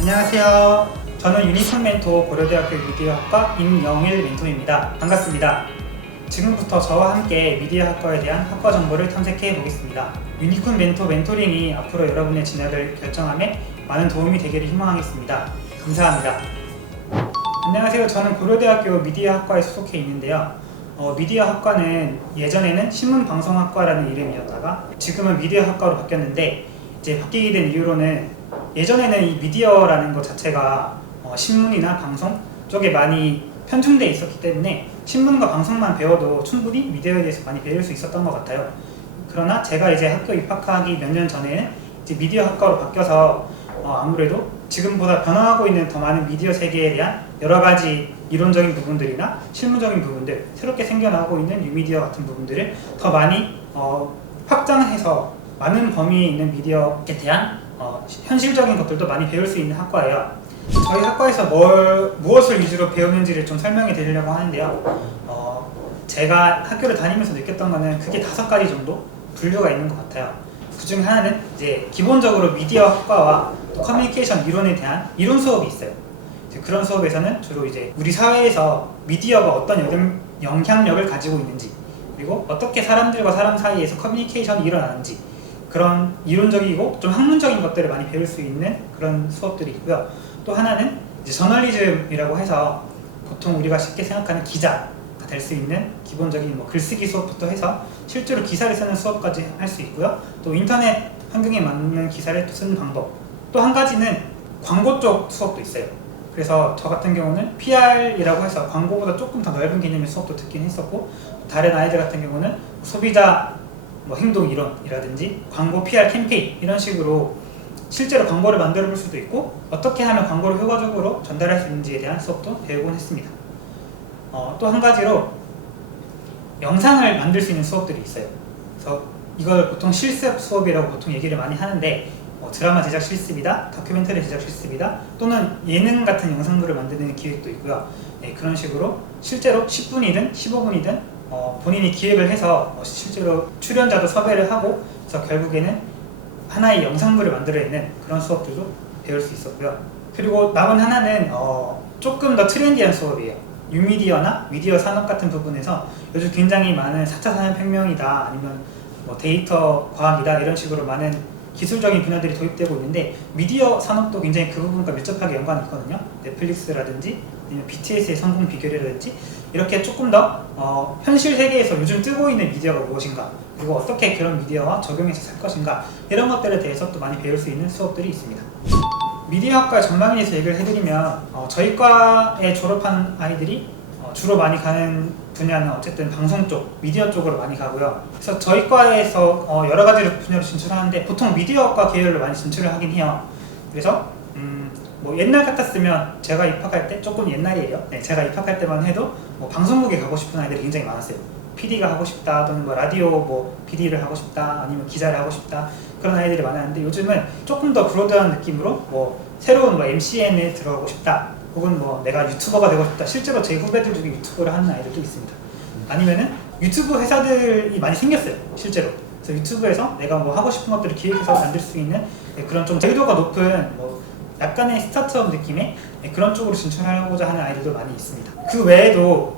안녕하세요. 저는 유니콘 멘토 고려대학교 미디어학과 임영일 멘토입니다. 반갑습니다. 지금부터 저와 함께 미디어학과에 대한 학과 정보를 탐색해 보겠습니다. 유니콘 멘토 멘토링이 앞으로 여러분의 진학을 결정함에 많은 도움이 되기를 희망하겠습니다. 감사합니다. 안녕하세요. 저는 고려대학교 미디어학과에 소속해 있는데요. 미디어학과는 예전에는 신문방송학과라는 이름이었다가 지금은 미디어학과로 바뀌었는데, 이제 바뀌게 된 이유로는 예전에는 이 미디어라는 것 자체가 신문이나 방송 쪽에 많이 편중돼 있었기 때문에 신문과 방송만 배워도 충분히 미디어에 대해서 많이 배울 수 있었던 것 같아요. 그러나 제가 이제 학교 입학하기 몇 년 전에는 이제 미디어 학과로 바뀌어서 아무래도 지금보다 변화하고 있는 더 많은 미디어 세계에 대한 여러 가지 이론적인 부분들이나 실무적인 부분들, 새롭게 생겨나고 있는 뉴미디어 같은 부분들을 더 많이 확장해서 많은 범위에 있는 미디어에 대한 현실적인 것들도 많이 배울 수 있는 학과예요. 저희 학과에서 무엇을 위주로 배우는지를 좀 설명해 드리려고 하는데요. 제가 학교를 다니면서 느꼈던 거는 크게 5가지 정도 분류가 있는 것 같아요. 그 중 하나는 이제 기본적으로 미디어 학과와 또 커뮤니케이션 이론에 대한 이론 수업이 있어요. 그런 수업에서는 주로 이제 우리 사회에서 미디어가 어떤 영향력을 가지고 있는지, 그리고 어떻게 사람들과 사람 사이에서 커뮤니케이션이 일어나는지, 그런 이론적이고 좀 학문적인 것들을 많이 배울 수 있는 그런 수업들이 있고요. 또 하나는 이제 저널리즘이라고 해서 보통 우리가 쉽게 생각하는 기자가 될 수 있는 기본적인 글쓰기 수업부터 해서 실제로 기사를 쓰는 수업까지 할 수 있고요. 또 인터넷 환경에 맞는 기사를 또 쓰는 방법. 또 한 가지는 광고 쪽 수업도 있어요. 그래서 저 같은 경우는 PR이라고 해서 광고보다 조금 더 넓은 개념의 수업도 듣긴 했었고, 다른 아이들 같은 경우는 소비자 행동 이론이라든지 광고 PR 캠페인 이런 식으로 실제로 광고를 만들어 볼 수도 있고, 어떻게 하면 광고를 효과적으로 전달할 수 있는지에 대한 수업도 배우곤 했습니다. 또 한 가지로 영상을 만들 수 있는 수업들이 있어요. 그래서 이걸 보통 실습 수업이라고 보통 얘기를 많이 하는데, 드라마 제작 실습이다, 다큐멘터리 제작 실습이다, 또는 예능 같은 영상물을 만드는 기획도 있고요. 네, 그런 식으로 실제로 10분이든 15분이든 본인이 기획을 해서 실제로 출연자도 섭외를 하고, 그래서 결국에는 하나의 영상물을 만들어내는 그런 수업들도 배울 수 있었고요. 그리고 남은 하나는 조금 더 트렌디한 수업이에요. 뉴미디어나 미디어 산업 같은 부분에서 요즘 굉장히 많은 4차 산업혁명이다, 아니면 데이터 과학이다, 이런 식으로 많은 기술적인 분야들이 도입되고 있는데, 미디어 산업도 굉장히 그 부분과 밀접하게 연관이 있거든요. 넷플릭스라든지 아니면 BTS의 성공 비결이라든지, 이렇게 조금 더 현실 세계에서 요즘 뜨고 있는 미디어가 무엇인가, 그리고 어떻게 그런 미디어와 적용해서 살 것인가, 이런 것들에 대해서 또 많이 배울 수 있는 수업들이 있습니다. 미디어학과의 전망에 대해서 얘기를 해드리면, 저희 과에 졸업한 아이들이 주로 많이 가는 분야는 어쨌든 방송 쪽, 미디어 쪽으로 많이 가고요. 그래서 저희 과에서 여러 가지 분야로 진출하는데 보통 미디어학과 계열로 많이 진출을 하긴 해요. 그래서 옛날 같았으면 제가 입학할 때, 조금 옛날이에요. 네, 제가 입학할 때만 해도 방송국에 가고 싶은 아이들이 굉장히 많았어요. PD가 하고 싶다, 또는 라디오 PD를 하고 싶다, 아니면 기자를 하고 싶다, 그런 아이들이 많았는데, 요즘은 조금 더 브로드한 느낌으로 새로운 MCN에 들어가고 싶다, 혹은 내가 유튜버가 되고 싶다. 실제로 제 후배들 중에 유튜버를 하는 아이들도 있습니다. 아니면은 유튜브 회사들이 많이 생겼어요, 실제로. 그래서 유튜브에서 내가 하고 싶은 것들을 기획해서 만들 수 있는 그런 좀 자유도가 높은 약간의 스타트업 느낌의 그런 쪽으로 진출하고자 하는 아이들도 많이 있습니다. 그 외에도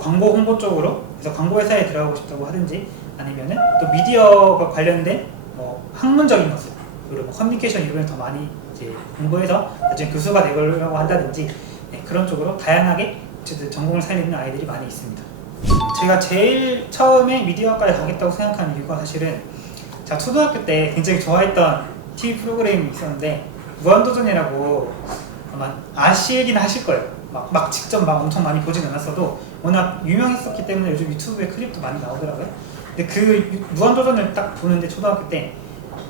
광고 홍보 쪽으로, 그래서 광고 회사에 들어가고 싶다고 하든지, 아니면은 또 미디어가 관련된 학문적인 것을, 그리고 커뮤니케이션 이론을 더 많이 이제 공부해서 나중에 교수가 되려고 한다든지, 그런 쪽으로 다양하게 어쨌든 전공을 살리는 아이들이 많이 있습니다. 제가 제일 처음에 미디어학과에 가겠다고 생각하는 이유가, 사실은 제가 초등학교 때 굉장히 좋아했던 TV 프로그램이 있었는데, 무한도전이라고 아마 아시긴 하실 거예요. 막 직접 엄청 많이 보진 않았어도 워낙 유명했었기 때문에 요즘 유튜브에 클립도 많이 나오더라고요. 근데 그 무한도전을 딱 보는데, 초등학교 때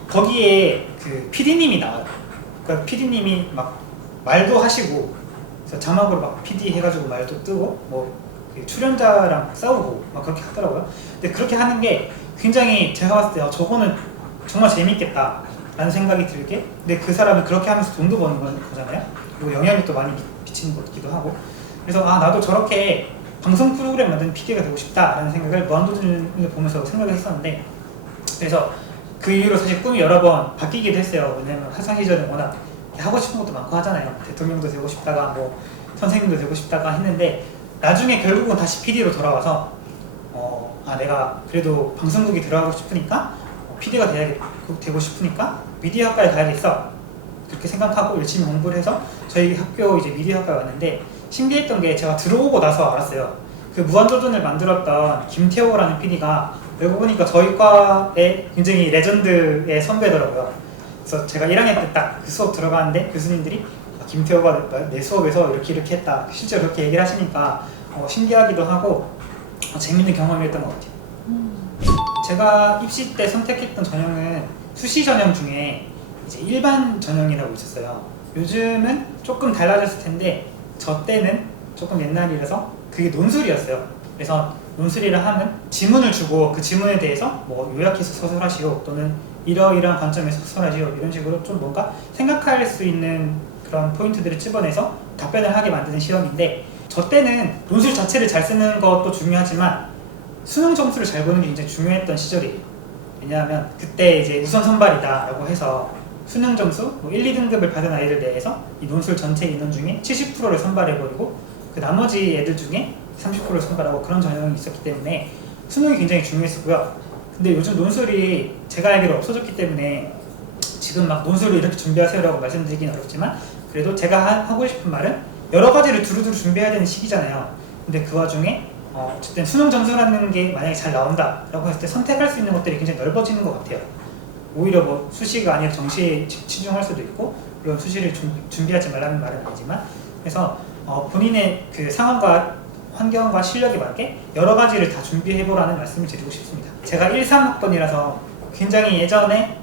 거기에 그 PD님이 나와요. 그러니까 PD님이 말도 하시고, 그래서 자막으로 PD 해가지고 말도 뜨고, 출연자랑 싸우고 그렇게 하더라고요. 근데 그렇게 하는 게 굉장히, 제가 봤을 때 저거는 정말 재밌겠다 라는 생각이 들게, 근데 그 사람은 그렇게 하면서 돈도 버는 거잖아요. 그리고 영향이 또 많이 미치는 것기도 하고, 그래서 나도 저렇게 방송 프로그램 만드는 PD가 되고 싶다라는 생각을 무한도전을 보면서 생각을 했었는데, 그래서 그 이후로 사실 꿈이 여러 번 바뀌기도 했어요. 왜냐면 학창 시절에 워낙 하고 싶은 것도 많고 하잖아요. 대통령도 되고 싶다가 뭐 선생님도 되고 싶다가 했는데 나중에 결국은 다시 PD로 돌아와서 내가 그래도 방송국에 들어가고 싶으니까 PD가 되고 싶으니까 미디어학과에 가야겠어 그렇게 생각하고 열심히 공부를 해서 저희 학교 이제 미디어학과에 왔는데 신기했던 게 제가 들어오고 나서 알았어요. 그 무한도전을 만들었던 김태호라는 PD가 알고 보니까 저희 과의 굉장히 레전드의 선배더라고요. 그래서 제가 1학년 때 딱 그 수업 들어가는데 교수님들이 김태호가 내 수업에서 이렇게 했다 실제로 그렇게 얘기를 하시니까 신기하기도 하고 재밌는 경험이었던 것 같아요. 제가 입시 때 선택했던 전형은 수시 전형 중에 이제 일반 전형이라고 있었어요. 요즘은 조금 달라졌을 텐데 저 때는 조금 옛날이라서 그게 논술이었어요. 그래서 논술이라 하면 지문을 주고 그 지문에 대해서 뭐 요약해서 서술하시오 또는 이러이러한 관점에서 서술하시오 이런 식으로 좀 뭔가 생각할 수 있는 그런 포인트들을 집어내서 답변을 하게 만드는 시험인데 저 때는 논술 자체를 잘 쓰는 것도 중요하지만 수능 점수를 잘 보는 게 굉장히 중요했던 시절이에요. 왜냐하면 그때 이제 우선 선발이다라고 해서 수능 점수 1, 2등급을 받은 아이들 내에서 이 논술 전체 인원 중에 70%를 선발해버리고 그 나머지 애들 중에 30%를 선발하고 그런 전형이 있었기 때문에 수능이 굉장히 중요했었고요. 근데 요즘 논술이 제가 알기로 없어졌기 때문에 지금 막 논술을 이렇게 준비하세요라고 말씀드리긴 어렵지만 그래도 제가 하고 싶은 말은 여러 가지를 두루두루 준비해야 되는 시기잖아요. 근데 그 와중에 어쨌든 수능 점수라는 게 만약에 잘 나온다라고 했을 때 선택할 수 있는 것들이 굉장히 넓어지는 것 같아요. 오히려 뭐 수시가 아니라 정시에 치중할 수도 있고 물론 수시를 준비하지 말라는 말은 아니지만 그래서 본인의 그 상황과 환경과 실력에 맞게 여러 가지를 다 준비해보라는 말씀을 드리고 싶습니다. 제가 1, 3학번이라서 굉장히 예전에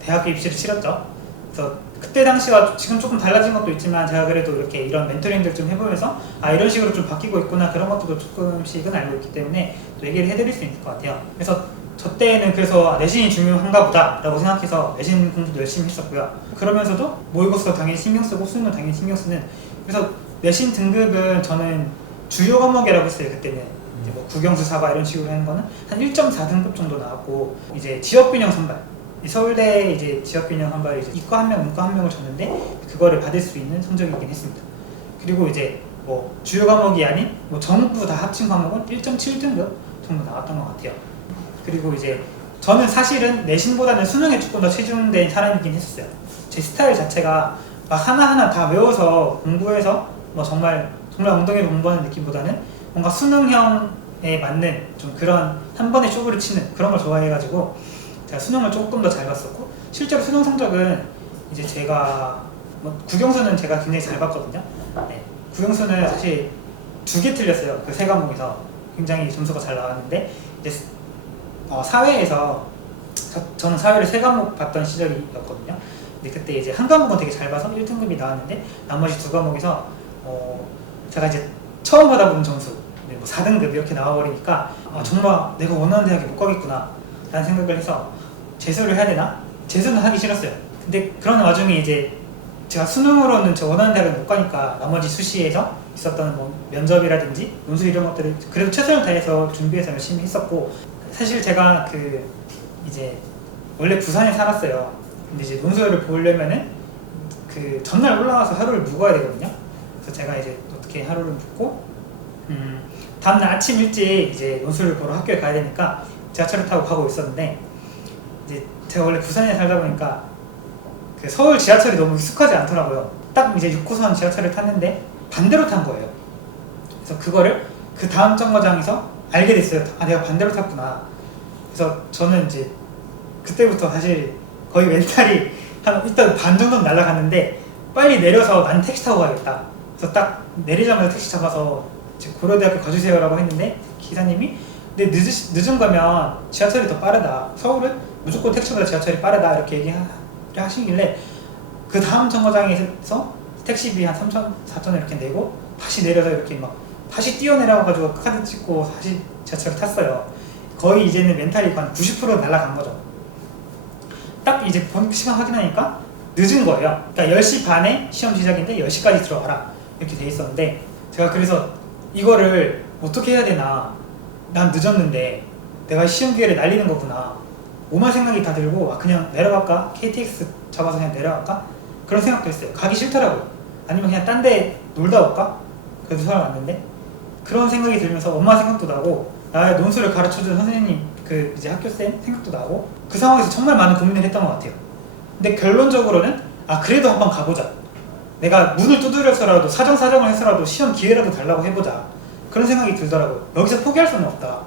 대학교 입시를 치렀죠. 그래서 그때 당시와 지금 조금 달라진 것도 있지만 제가 그래도 이렇게 이런 멘토링들 좀 해보면서 이런 식으로 좀 바뀌고 있구나 그런 것들도 조금씩은 알고 있기 때문에 또 얘기를 해드릴 수 있을 것 같아요. 그래서 저 때는 그래서 내신이 중요한가 보다 라고 생각해서 내신 공부도 열심히 했었고요. 그러면서도 모의고사 당연히 신경 쓰고 수능도 당연히 신경 쓰는 그래서 내신 등급은 저는 주요 과목이라고 했어요. 그때는 이제 뭐 국영수 사과 이런 식으로 하는 거는 한 1.4등급 정도 나왔고 이제 지역균형 선발 서울대 이제 지역균형 선발이 이제 이과 한 명, 문과 한 명을 줬는데 그거를 받을 수 있는 성적이긴 했습니다. 그리고 이제 뭐 주요 과목이 아닌 뭐 전부 다 합친 과목은 1.7등급 정도 나왔던 것 같아요. 그리고 이제 저는 사실은 내신보다는 수능에 조금 더 치중된 사람이긴 했었어요. 제 스타일 자체가 막 하나하나 다 외워서 공부해서 뭐 정말 엉덩이로 공부하는 느낌보다는 뭔가 수능형에 맞는 좀 그런 한 번에 쇼부를 치는 그런 걸 좋아해가지고 제가 수능을 조금 더 잘 봤었고 실제로 수능 성적은 이제 제가 뭐 국영수는 제가 굉장히 잘 봤거든요. 네. 국영수는 사실 2개 틀렸어요. 그 3과목에서 굉장히 점수가 잘 나왔는데 이제 사회에서 저는 사회를 3과목 봤던 시절이었거든요. 근데 그때 이제 한 과목은 되게 잘 봐서 1등급이 나왔는데 나머지 2과목에서 제가 이제 처음 받아본 점수 뭐 4등급 이렇게 나와버리니까 정말 내가 원하는 대학에 못 가겠구나 라는 생각을 해서 재수를 해야 되나? 재수는 하기 싫었어요. 근데 그런 와중에 이제 제가 수능으로는 저 원하는 대학을 못 가니까 나머지 수시에서 있었던 뭐 면접이라든지 논술 이런 것들을 그래도 최선을 다해서 준비해서 열심히 했었고 사실 제가 그 이제 원래 부산에 살았어요. 근데 이제 논술을 보려면은 그 전날 올라와서 하루를 묵어야 되거든요. 그래서 제가 이제 어떻게 하루를 묵고 다음날 아침 일찍 이제 논술을 보러 학교에 가야 되니까 지하철을 타고 가고 있었는데 이제 제가 원래 부산에 살다 보니까 그 서울 지하철이 너무 익숙하지 않더라고요. 딱 이제 6호선 지하철을 탔는데 반대로 탄 거예요. 그래서 그거를 그 다음 정거장에서 알게 됐어요. 내가 반대로 탔구나. 그래서 저는 이제 그때부터 사실 거의 멘탈이 한 일단 반 정도는 날아갔는데 빨리 내려서 난 택시 타고 가야겠다. 그래서 딱 내리자마자 택시 잡아서 고려대학교 가주세요라고 했는데 기사님이 근데 늦은 거면 지하철이 더 빠르다. 서울은 무조건 택시보다 지하철이 빠르다 이렇게 얘기를 하시길래 그 다음 정거장에서 택시비 한 3천, 4천 이렇게 내고 다시 내려서 이렇게 막 다시 뛰어내려가지고 카드 찍고 다시 지하철을 탔어요. 거의 이제는 멘탈이 한 90% 날아간 거죠. 딱 이제 본 시간 확인하니까 늦은 거예요. 그러니까 10시 반에 시험 시작인데 10시까지 들어가라 이렇게 돼 있었는데 제가 그래서 이거를 어떻게 해야 되나 난 늦었는데 내가 시험 기회를 날리는 거구나 오만 생각이 다 들고 그냥 내려갈까? KTX 잡아서 그냥 내려갈까? 그런 생각도 했어요. 가기 싫더라고요. 아니면 그냥 딴 데 놀다 올까? 그래도 서울 왔는데 그런 생각이 들면서 엄마 생각도 나고 나의 논술을 가르쳐준 선생님 그 이제 학교쌤 생각도 나고 그 상황에서 정말 많은 고민을 했던 것 같아요. 근데 결론적으로는 그래도 한번 가보자. 내가 문을 두드려서라도 사정사정을 해서라도 시험 기회라도 달라고 해보자. 그런 생각이 들더라고요. 여기서 포기할 수는 없다.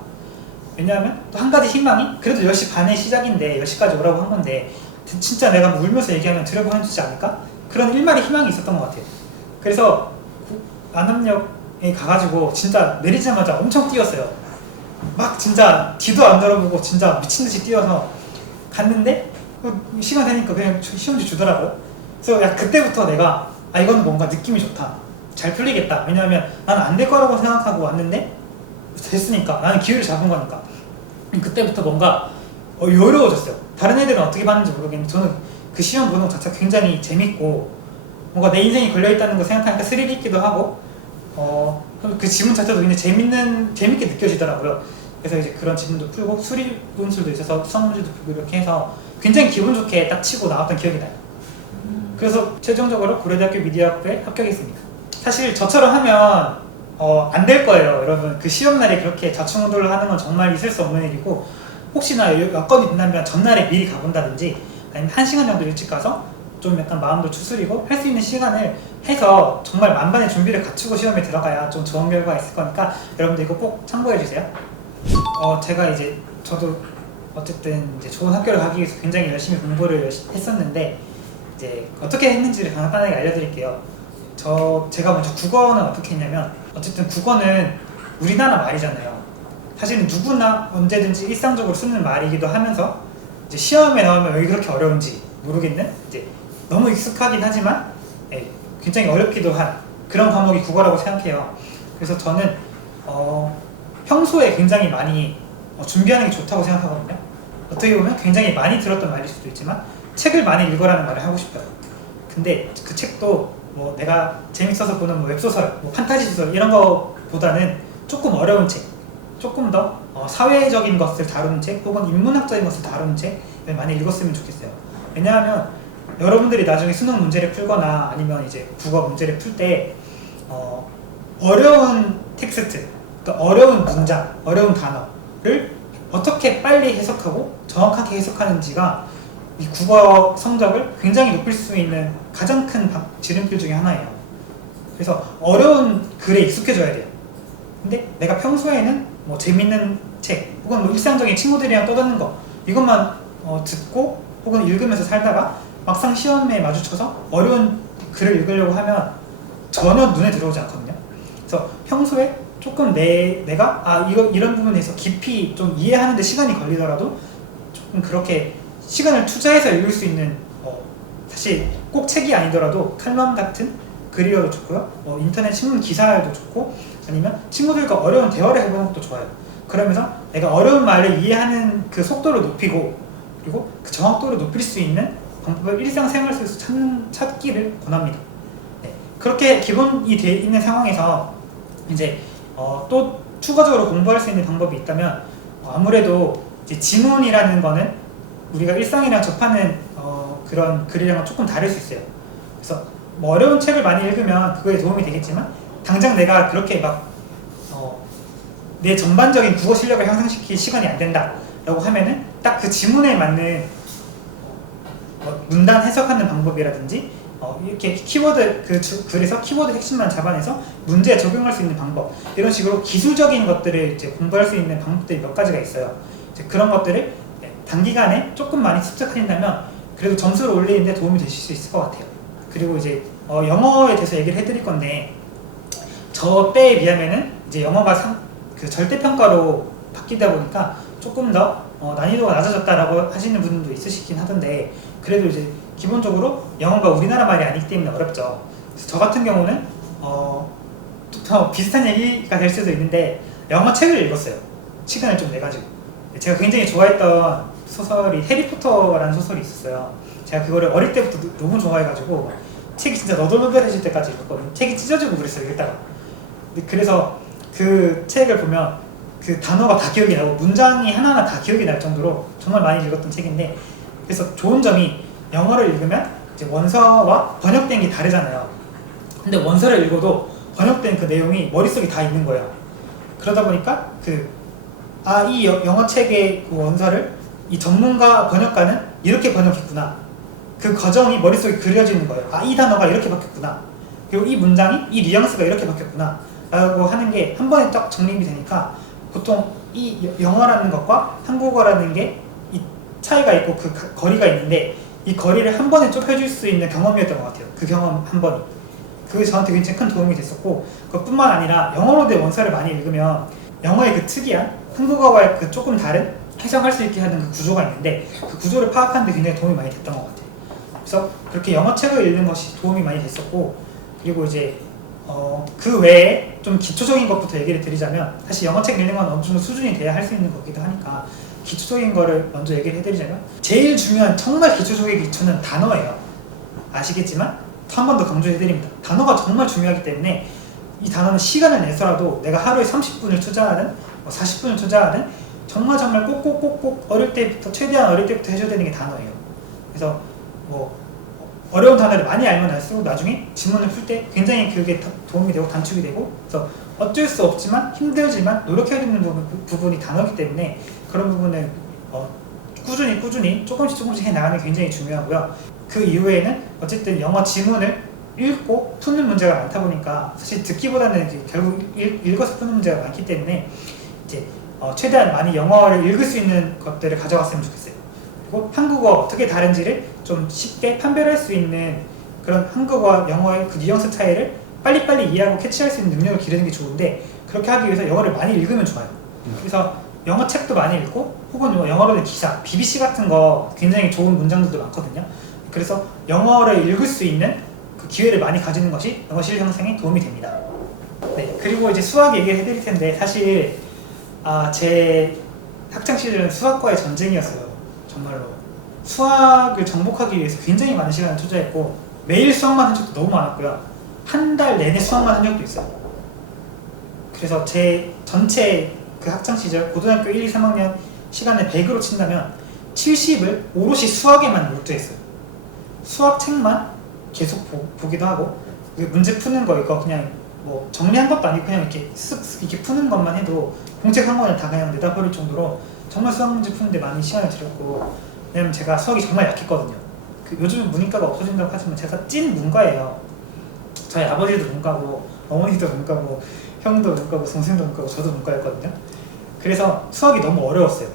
왜냐하면 또 한 가지 희망이 그래도 10시 반에 시작인데 10시까지 오라고 한 건데 진짜 내가 울면서 얘기하면 들여보내주지 않을까? 그런 일말의 희망이 있었던 것 같아요. 그래서 안암역에 가가지고 진짜 내리자마자 엄청 뛰었어요. 막 진짜 뒤도 안 돌아보고 진짜 미친듯이 뛰어서 갔는데 시간 되니까 그냥 시험지 주더라고요. 그래서 그때부터 내가 이건 뭔가 느낌이 좋다. 잘 풀리겠다. 왜냐하면 나는 안 될 거라고 생각하고 왔는데 됐으니까 나는 기회를 잡은 거니까 그때부터 뭔가 여유로워졌어요. 다른 애들은 어떻게 봤는지 모르겠는데 저는 그 시험 보는 것 자체가 굉장히 재밌고 뭔가 내 인생이 걸려있다는 거 생각하니까 스릴이 있기도 하고 그 지문 자체도 굉장히 재밌게 느껴지더라고요. 그래서 이제 그런 지문도 풀고 수리분술도 있어서 수학 문제도 풀고 이렇게 해서 굉장히 기분 좋게 딱 치고 나왔던 기억이 나요. 그래서 최종적으로 고려대학교 미디어학부에 합격했습니다. 사실 저처럼 하면 안 될 거예요. 여러분 그 시험날에 그렇게 좌충우돌을 하는 건 정말 있을 수 없는 일이고 혹시나 여건이 된다면 전날에 미리 가본다든지 아니면 1시간 정도 일찍 가서 좀 약간 마음도 추스리고 할 수 있는 시간을 해서 정말 만반의 준비를 갖추고 시험에 들어가야 좀 좋은 결과가 있을 거니까 여러분들 이거 꼭 참고해 주세요. 제가 이제 저도 어쨌든 이제 좋은 학교를 가기 위해서 굉장히 열심히 공부를 했었는데 이제 어떻게 했는지를 간단하게 알려드릴게요. 제가 먼저 국어는 어떻게 했냐면 어쨌든 국어는 우리나라 말이잖아요. 사실은 누구나 언제든지 일상적으로 쓰는 말이기도 하면서 이제 시험에 나오면 왜 그렇게 어려운지 모르겠는 이제 너무 익숙하긴 하지만 굉장히 어렵기도 한 그런 과목이 국어라고 생각해요. 그래서 저는 평소에 굉장히 많이 준비하는 게 좋다고 생각하거든요. 어떻게 보면 굉장히 많이 들었던 말일 수도 있지만 책을 많이 읽어라는 말을 하고 싶어요. 근데 그 책도 뭐 내가 재밌어서 보는 뭐 웹소설, 뭐 판타지 소설 이런 거보다는 조금 어려운 책, 조금 더 사회적인 것을 다루는 책 혹은 인문학적인 것을 다루는 책을 많이 읽었으면 좋겠어요. 왜냐하면 여러분들이 나중에 수능 문제를 풀거나 아니면 이제 국어 문제를 풀 때 어려운 텍스트, 그러니까 어려운 문장, 어려운 단어를 어떻게 빨리 해석하고 정확하게 해석하는지가 이 국어 성적을 굉장히 높일 수 있는 가장 큰 지름길 중에 하나예요. 그래서 어려운 글에 익숙해져야 돼요. 근데 내가 평소에는 뭐 재밌는 책 혹은 뭐 일상적인 친구들이랑 떠드는 거 이것만 듣고 혹은 읽으면서 살다가 막상 시험에 마주쳐서 어려운 글을 읽으려고 하면 전혀 눈에 들어오지 않거든요. 그래서 평소에 조금 내가 이런 부분에서 깊이 좀 이해하는 데 시간이 걸리더라도 조금 그렇게 시간을 투자해서 읽을 수 있는 사실 꼭 책이 아니더라도 칼럼 같은 글이어도 좋고요. 인터넷 신문 기사도 좋고 아니면 친구들과 어려운 대화를 해보는 것도 좋아요. 그러면서 내가 어려운 말을 이해하는 그 속도를 높이고 그리고 그 정확도를 높일 수 있는 방법을 일상생활 속에서 찾기를 권합니다. 네. 그렇게 기본이 되어 있는 상황에서 이제 또 추가적으로 공부할 수 있는 방법이 있다면 아무래도 이제 지문이라는 거는 우리가 일상이랑 접하는 그런 글이랑은 조금 다를 수 있어요. 그래서 뭐 어려운 책을 많이 읽으면 그거에 도움이 되겠지만 당장 내가 그렇게 막 내 전반적인 국어 실력을 향상시킬 시간이 안 된다 라고 하면은 딱 그 지문에 맞는 문단 해석하는 방법이라든지 이렇게 키워드 글에서 키워드 핵심만 잡아내서 문제에 적용할 수 있는 방법 이런 식으로 기술적인 것들을 이제 공부할 수 있는 방법들이 몇 가지가 있어요. 이제 그런 것들을 단기간에 조금 많이 습득하신다면 그래도 점수를 올리는 데 도움이 되실 수 있을 것 같아요. 그리고 이제 영어에 대해서 얘기를 해드릴 건데 저 때에 비하면은 이제 영어가 그 절대평가로 바뀌다 보니까 조금 더 난이도가 낮아졌다라고 하시는 분도 있으시긴 하던데 그래도 이제 기본적으로 영어가 우리나라 말이 아니기 때문에 어렵죠. 그래서 저 같은 경우는 또 비슷한 얘기가 될 수도 있는데 영어 책을 읽었어요. 시간을 좀 내가지고. 제가 굉장히 좋아했던 소설이 해리포터라는 소설이 있었어요. 제가 그거를 어릴 때부터 너무 좋아해가지고 책이 진짜 너덜너덜해질 때까지 읽었거든요. 책이 찢어지고 그랬어요, 읽다가. 그래서 그 책을 보면 그 단어가 다 기억이 나고 문장이 하나하나 다 기억이 날 정도로 정말 많이 읽었던 책인데 그래서 좋은 점이 영어를 읽으면 이제 원서와 번역된 게 다르잖아요. 근데 원서를 읽어도 번역된 그 내용이 머릿속에 다 있는 거예요. 그러다 보니까 이 영어 책의 그 원서를 이 전문가 번역가는 이렇게 번역했구나. 그 과정이 머릿속에 그려지는 거예요. 이 단어가 이렇게 바뀌었구나. 그리고 이 문장이 이 뉘앙스가 이렇게 바뀌었구나. 라고 하는 게 한 번에 딱 정립이 되니까 보통 이 영어라는 것과 한국어라는 게 이 차이가 있고 그 거리가 있는데 이 거리를 한 번에 좁혀줄 수 있는 경험이었던 것 같아요. 그 경험 한 번이. 그게 저한테 굉장히 큰 도움이 됐었고, 그것뿐만 아니라 영어로 된 원서를 많이 읽으면 영어의 그 특이한 한국어와의 그 조금 다른 해석할 수 있게 하는 그 구조가 있는데 그 구조를 파악하는 데 굉장히 도움이 많이 됐던 것 같아요. 그래서 그렇게 영어 책을 읽는 것이 도움이 많이 됐었고, 그리고 이제 그 외에 좀 기초적인 것부터 얘기를 드리자면, 사실 영어 책 읽는 건 어느 정도 수준이 돼야 할 수 있는 거기도 하니까 기초적인 거를 먼저 얘기를 해드리자면, 제일 중요한 정말 기초적인 기초는 단어예요. 아시겠지만 한 번 더 강조해드립니다. 단어가 정말 중요하기 때문에 이 단어는 시간을 내서라도 내가 하루에 30분을 투자하든 40분을 투자하든 정말 꼭꼭꼭꼭 어릴 때부터, 최대한 어릴 때부터 해줘야 되는 게 단어예요. 그래서 어려운 단어를 많이 알면 알수록 나중에 지문을 풀 때 굉장히 그게 도움이 되고 단축이 되고, 그래서 어쩔 수 없지만 힘들지만 노력해야 되는 부분이 단어이기 때문에 그런 부분을 꾸준히 조금씩 해나가는 게 굉장히 중요하고요. 그 이후에는 어쨌든 영어 지문을 읽고 푸는 문제가 많다 보니까 사실 듣기보다는 이제 결국 읽어서 푸는 문제가 많기 때문에 이제 최대한 많이 영어를 읽을 수 있는 것들을 가져갔으면 좋겠어요. 그리고 한국어 어떻게 다른지를 좀 쉽게 판별할 수 있는 그런 한국어와 영어의 그 뉘앙스 차이를 빨리빨리 이해하고 캐치할 수 있는 능력을 기르는 게 좋은데, 그렇게 하기 위해서 영어를 많이 읽으면 좋아요. 그래서 영어 책도 많이 읽고, 혹은 영어로 된 기사, BBC 같은 거 굉장히 좋은 문장들도 많거든요. 그래서 영어를 읽을 수 있는 그 기회를 많이 가지는 것이 영어 실력 형성에 도움이 됩니다. 네, 그리고 이제 수학 얘기를 해드릴 텐데, 사실 제 학창 시절은 수학과의 전쟁이었어요. 정말로 수학을 정복하기 위해서 굉장히 많은 시간을 투자했고, 매일 수학만 한 적도 너무 많았고요. 한 달 내내 수학만 한 적도 있어요. 그래서 제 전체 그 학창 시절 고등학교 1, 2, 3학년 시간을 100으로 친다면 70을 오롯이 수학에만 몰두했어요. 수학 책만 계속 보기도 하고, 문제 푸는 거 이거 그냥 정리한 것도 아니고 그냥 이렇게 쓱 이렇게 푸는 것만 해도 공책 한 권을 다 그냥 내다 버릴 정도로 정말 수학 문제 푸는데 많이 시간을 들였고, 왜냐면 제가 수학이 정말 약했거든요. 요즘은 문이과가 없어진다고 하지만 제가 찐 문과예요. 저희 아버지도 문과고 어머니도 문과고 형도 문과고 동생도 문과고 저도 문과였거든요. 그래서 수학이 너무 어려웠어요.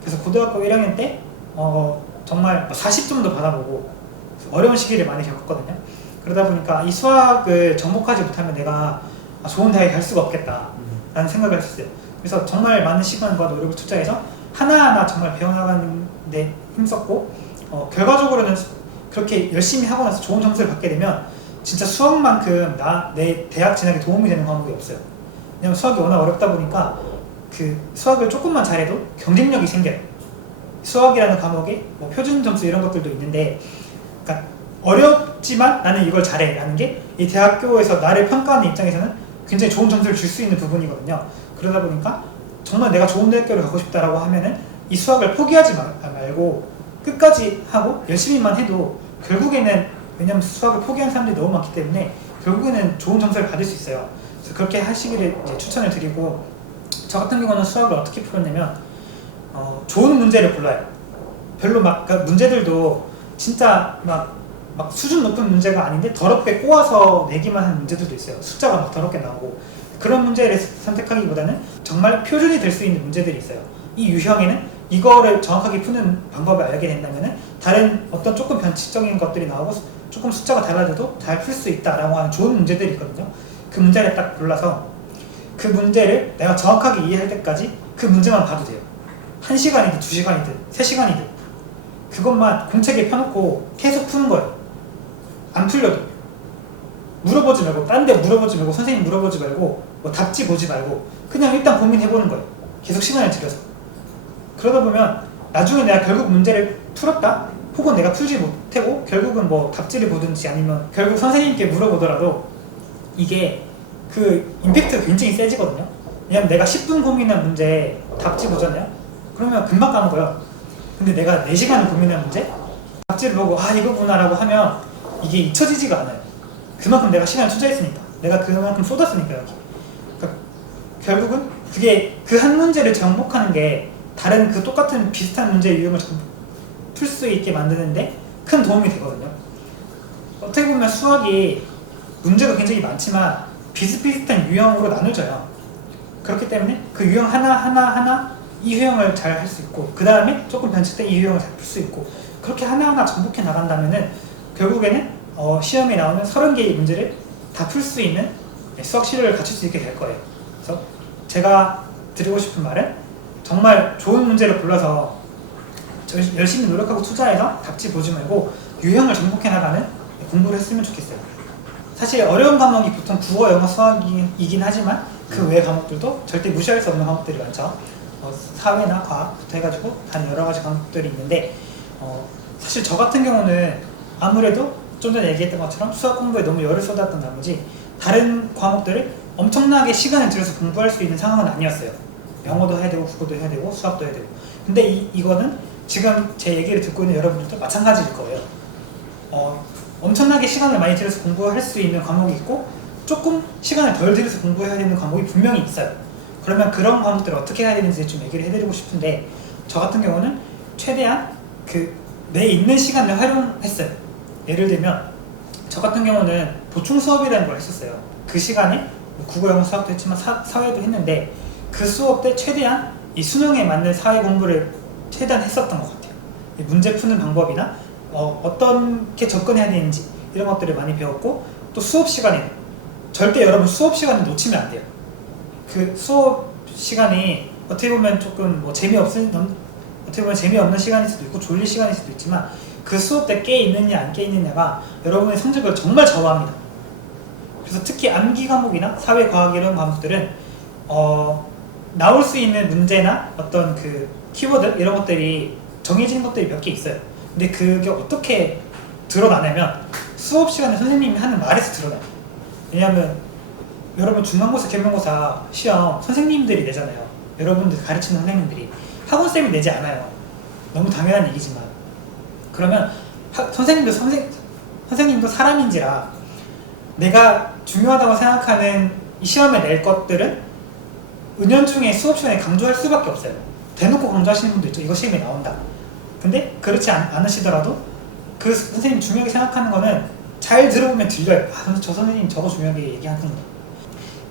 그래서 고등학교 1학년 때 정말 40점도 받아보고 어려운 시기를 많이 겪었거든요. 그러다 보니까 이 수학을 정복하지 못하면 내가 좋은 대학에 갈 수가 없겠다 라는 생각을 했었어요. 그래서 정말 많은 시간과 노력을 투자해서 하나하나 정말 배워나가는 데 힘썼고, 결과적으로는 그렇게 열심히 하고 나서 좋은 점수를 받게 되면 진짜 수학만큼 내 대학 진학에 도움이 되는 과목이 없어요. 왜냐면 수학이 워낙 어렵다 보니까 그 수학을 조금만 잘해도 경쟁력이 생겨요. 수학이라는 과목에 표준 점수 이런 것들도 있는데, 그러니까 어렵지만 나는 이걸 잘해 라는 게 이 대학교에서 나를 평가하는 입장에서는 굉장히 좋은 점수를 줄 수 있는 부분이거든요. 그러다 보니까 정말 내가 좋은 대학교를 가고 싶다라고 하면은 이 수학을 포기하지 말고 끝까지 하고 열심히만 해도 결국에는, 왜냐면 수학을 포기한 사람들이 너무 많기 때문에 결국에는 좋은 점수를 받을 수 있어요. 그래서 그렇게 하시기를 이제 추천을 드리고, 저 같은 경우는 수학을 어떻게 풀었냐면 좋은 문제를 골라요. 별로 그러니까 문제들도 진짜 막 수준 높은 문제가 아닌데 더럽게 꼬아서 내기만 하는 문제들도 있어요. 숫자가 막 더럽게 나오고, 그런 문제를 선택하기보다는 정말 표준이 될 수 있는 문제들이 있어요. 이 유형에는 이거를 정확하게 푸는 방법을 알게 된다면 다른 어떤 조금 변칙적인 것들이 나오고 조금 숫자가 달라져도 잘 풀 수 있다라고 하는 좋은 문제들이 있거든요. 그 문제를 딱 골라서 그 문제를 내가 정확하게 이해할 때까지 그 문제만 봐도 돼요. 1시간이든 2시간이든 3시간이든 그것만 공책에 펴놓고 계속 푸는 거예요. 안 풀려도 물어보지 말고, 딴 데 물어보지 말고, 선생님 물어보지 말고, 답지 보지 말고 그냥 일단 고민해보는 거예요. 계속 시간을 들여서. 그러다 보면 나중에 내가 결국 문제를 풀었다, 혹은 내가 풀지 못하고 결국은 답지를 보든지 아니면 결국 선생님께 물어보더라도 이게 그 임팩트가 굉장히 세지거든요. 왜냐면 내가 10분 고민한 문제 답지 보잖아요. 그러면 금방 까먹어요. 근데 내가 4시간을 고민한 문제 답지를 보고 아 이거구나라고 하면 이게 잊혀지지가 않아요. 그만큼 내가 시간을 투자했으니까, 내가 그만큼 쏟았으니까 여기. 그러니까 결국은 그게 그 한 문제를 정복하는 게 다른 그 똑같은 비슷한 문제의 유형을 풀 수 있게 만드는데 큰 도움이 되거든요. 어떻게 보면 수학이 문제가 굉장히 많지만 비슷비슷한 유형으로 나눠져요. 그렇기 때문에 그 유형 하나 이 유형을 잘 할 수 있고, 그 다음에 조금 변칙된 이 유형을 잘 풀 수 있고, 그렇게 하나하나 정복해 나간다면은 결국에는 시험에 나오는 30개의 문제를 다 풀 수 있는 수학 실력을 갖출 수 있게 될 거예요. 그래서 제가 드리고 싶은 말은 정말 좋은 문제를 골라서 열심히 노력하고 투자해서 답지 보지 말고 유형을 정복해 나가는 공부를 했으면 좋겠어요. 사실 어려운 과목이 보통 국어, 영어, 수학이긴 하지만 그 외 과목들도 절대 무시할 수 없는 과목들이 많죠. 사회나 과학부터 해가지고 단 여러 가지 과목들이 있는데, 사실 저 같은 경우는 아무래도 좀 전에 얘기했던 것처럼 수학 공부에 너무 열을 쏟았던 나머지 다른 과목들을 엄청나게 시간을 들여서 공부할 수 있는 상황은 아니었어요. 영어도 해야 되고 국어도 해야 되고 수학도 해야 되고. 근데 이거는 지금 제 얘기를 듣고 있는 여러분들도 마찬가지일 거예요. 엄청나게 시간을 많이 들여서 공부할 수 있는 과목이 있고 조금 시간을 덜 들여서 공부해야 되는 과목이 분명히 있어요. 그러면 그런 과목들을 어떻게 해야 되는지 좀 얘기를 해드리고 싶은데, 저 같은 경우는 최대한 내 있는 시간을 활용했어요. 예를 들면 저 같은 경우는 보충 수업이라는 걸 했었어요. 그 시간에 국어, 영어, 수학도 했지만 사회도 했는데 그 수업 때 최대한 이 수능에 맞는 사회 공부를 최대한 했었던 것 같아요. 문제 푸는 방법이나 어떻게 접근해야 되는지 이런 것들을 많이 배웠고, 또 수업 시간에 절대 여러분 수업 시간을 놓치면 안 돼요. 그 수업 시간이 어떻게 보면 조금 어떻게 보면 재미없는 시간일 수도 있고 졸릴 시간일 수도 있지만 그 수업 때 깨 있느냐 안 깨 있느냐가 여러분의 성적을 정말 좌우합니다. 그래서 특히 암기 과목이나 사회, 과학 이런 과목들은 나올 수 있는 문제나 어떤 그 키워드 이런 것들이 정해진 것들이 몇 개 있어요. 근데 그게 어떻게 드러나냐면 수업 시간에 선생님이 하는 말에서 드러나요. 왜냐하면 여러분 중간고사, 기말고사 시험 선생님들이 내잖아요. 여러분들 가르치는 선생님들이. 학원쌤이 내지 않아요. 너무 당연한 얘기지만. 그러면 선생님도 사람인지라 내가 중요하다고 생각하는 이 시험에 낼 것들은 은연중에 수업 시간에 강조할 수밖에 없어요. 대놓고 강조하시는 분도 있죠. 이거 시험에 나온다. 근데 그렇지 않으시더라도 그 선생님 중요하게 생각하는 거는 잘 들어보면 들려요. 아, 저 선생님 저거 중요하게 얘기하는구나.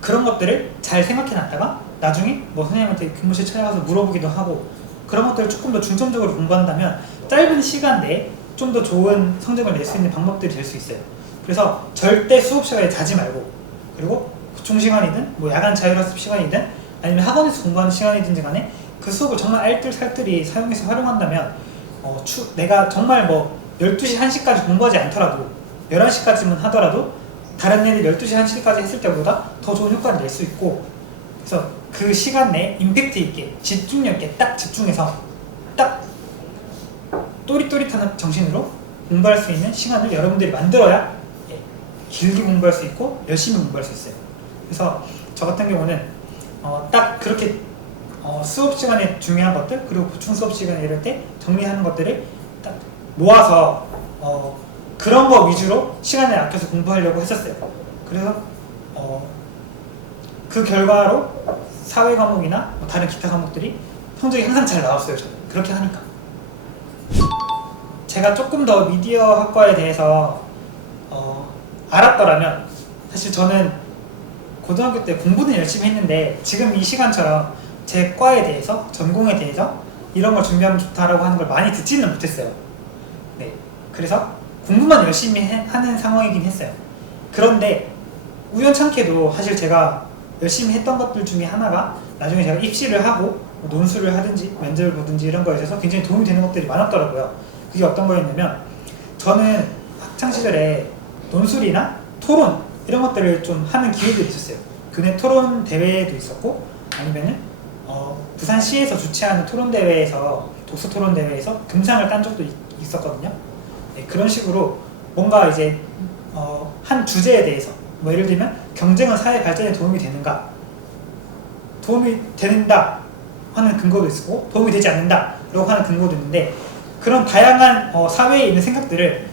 그런 것들을 잘 생각해 놨다가 나중에 뭐 선생님한테 교무실 찾아가서 물어보기도 하고, 그런 것들을 조금 더 중점적으로 공부한다면 짧은 시간 내에 좀 더 좋은 성적을 낼 수 있는 방법들이 될 수 있어요. 그래서 절대 수업 시간에 자지 말고, 그리고 보충 시간이든 뭐 야간 자율학습 시간이든 아니면 학원에서 공부하는 시간이든지 간에 그 수업을 정말 알뜰살뜰히 사용해서 활용한다면 내가 정말 뭐 12시, 1시까지 공부하지 않더라도 11시까지만 하더라도 다른 애들 12시, 1시까지 했을 때보다 더 좋은 효과를 낼 수 있고, 그래서 그 시간 내에 임팩트 있게 집중력 있게 딱 집중해서 딱 또릿또릿한 정신으로 공부할 수 있는 시간을 여러분들이 만들어야 길게 공부할 수 있고 열심히 공부할 수 있어요. 그래서 저 같은 경우는 딱 그렇게 수업 시간에 중요한 것들, 그리고 보충 수업 시간에 이럴 때 정리하는 것들을 딱 모아서 그런 거 위주로 시간을 아껴서 공부하려고 했었어요. 그래서 그 결과로 사회 과목이나 다른 기타 과목들이 성적이 항상 잘 나왔어요. 저는 그렇게 하니까. 제가 조금 더 미디어 학과에 대해서 알았더라면, 사실 저는 고등학교 때 공부는 열심히 했는데 지금 이 시간처럼 제 과에 대해서, 전공에 대해서 이런 걸 준비하면 좋다라고 하는 걸 많이 듣지는 못했어요. 네, 그래서 공부만 열심히 하는 상황이긴 했어요. 그런데 우연찮게도 사실 제가 열심히 했던 것들 중에 하나가 나중에 제가 입시를 하고 논술을 하든지 면접을 보든지 이런 거에 있어서 굉장히 도움이 되는 것들이 많았더라고요. 그게 어떤 거였냐면, 저는 학창시절에 논술이나 토론 이런 것들을 좀 하는 기회들이 있었어요. 교내 토론 대회도 있었고, 아니면은 부산시에서 주최하는 토론 대회에서, 독서 토론 대회에서 금상을 딴 적도 있었거든요. 네, 그런 식으로 뭔가 이제 한 주제에 대해서, 뭐 예를 들면 경쟁은 사회 발전에 도움이 되는가, 도움이 된다 하는 근거도 있고 도움이 되지 않는다 라고 하는 근거도 있는데, 그런 다양한 사회에 있는 생각들을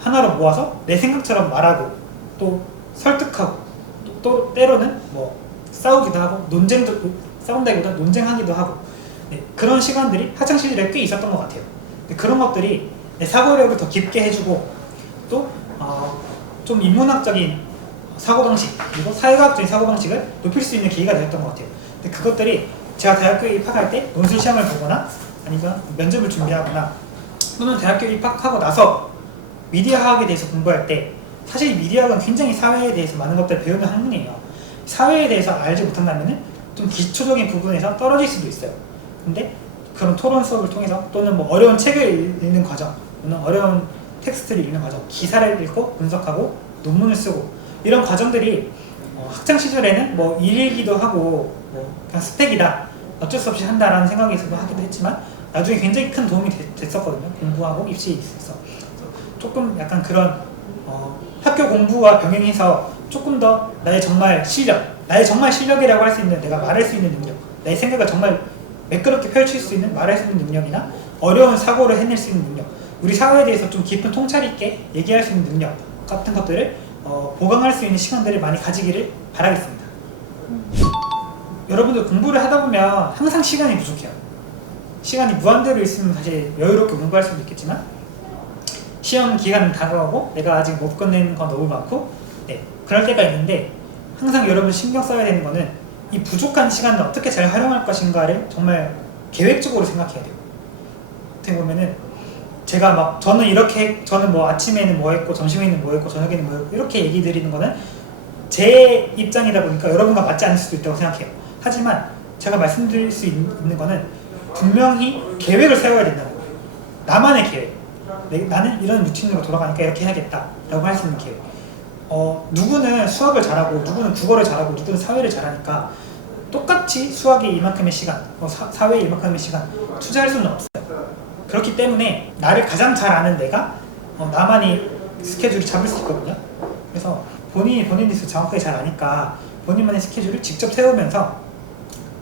하나로 모아서 내 생각처럼 말하고 또 설득하고 또 때로는 뭐 싸우기도 하고 싸운다기보다 논쟁하기도 하고 네, 그런 시간들이 학창시절에 꽤 있었던 것 같아요. 그런 것들이 내 사고력을 더 깊게 해주고 또 좀 인문학적인 사고방식 그리고 사회과학적인 사고방식을 높일 수 있는 계기가 되었던 것 같아요. 근데 그것들이 제가 대학교에 입학할 때 논술 시험을 보거나 아니면 면접을 준비하거나 또는 대학교에 입학하고 나서 미디어학에 대해서 공부할 때 사실 미디어학은 굉장히 사회에 대해서 많은 것들을 배우는 학문이에요. 사회에 대해서 알지 못한다면 좀 기초적인 부분에서 떨어질 수도 있어요. 근데 그런 토론 수업을 통해서 또는 뭐 어려운 책을 읽는 과정 또는 어려운 텍스트를 읽는 과정, 기사를 읽고 분석하고 논문을 쓰고 이런 과정들이 학창 시절에는 뭐 일일기도 하고 뭐 그냥 스펙이다 어쩔 수 없이 한다라는 생각이 있어도 하기도 했지만 나중에 굉장히 큰 도움이 됐었거든요. 공부하고 입시에 있어서 조금 약간 그런 학교 공부와 병행해서 조금 더 나의 정말 실력이라고 할 수 있는 내가 말할 수 있는 능력, 내 생각을 정말 매끄럽게 펼칠 수 있는 말할 수 있는 능력이나 어려운 사고를 해낼 수 있는 능력, 우리 사회에 대해서 좀 깊은 통찰 있게 얘기할 수 있는 능력 같은 것들을 보강할 수 있는 시간들을 많이 가지기를 바라겠습니다. 여러분들 공부를 하다 보면 항상 시간이 부족해요. 시간이 무한대로 있으면 사실 여유롭게 공부할 수도 있겠지만 시험 기간은 다가오고 내가 아직 못 끝낸 건 너무 많고 네, 그럴 때가 있는데 항상 여러분 신경 써야 되는 거는 이 부족한 시간을 어떻게 잘 활용할 것인가를 정말 계획적으로 생각해야 돼요. 어떻게 보면은 저는 뭐 아침에는 뭐 했고 점심에는 뭐 했고 저녁에는 뭐 했고 이렇게 얘기 드리는 거는 제 입장이다 보니까 여러분과 맞지 않을 수도 있다고 생각해요. 하지만 제가 말씀드릴 수 있는 거는 분명히 계획을 세워야 된다는 거예요. 나만의 계획. 나는 이런 루틴으로 돌아가니까 이렇게 해야겠다 라고 할 수 있는 계획. 누구는 수학을 잘하고 누구는 국어를 잘하고 누구는 사회를 잘하니까 똑같이 수학에 이만큼의 시간, 사회에 이만큼의 시간 투자할 수는 없어요. 그렇기 때문에 나를 가장 잘 아는 내가 나만이 스케줄을 잡을 수 있거든요. 그래서 본인에 대해서 정확하게 잘 아니까 본인만의 스케줄을 직접 세우면서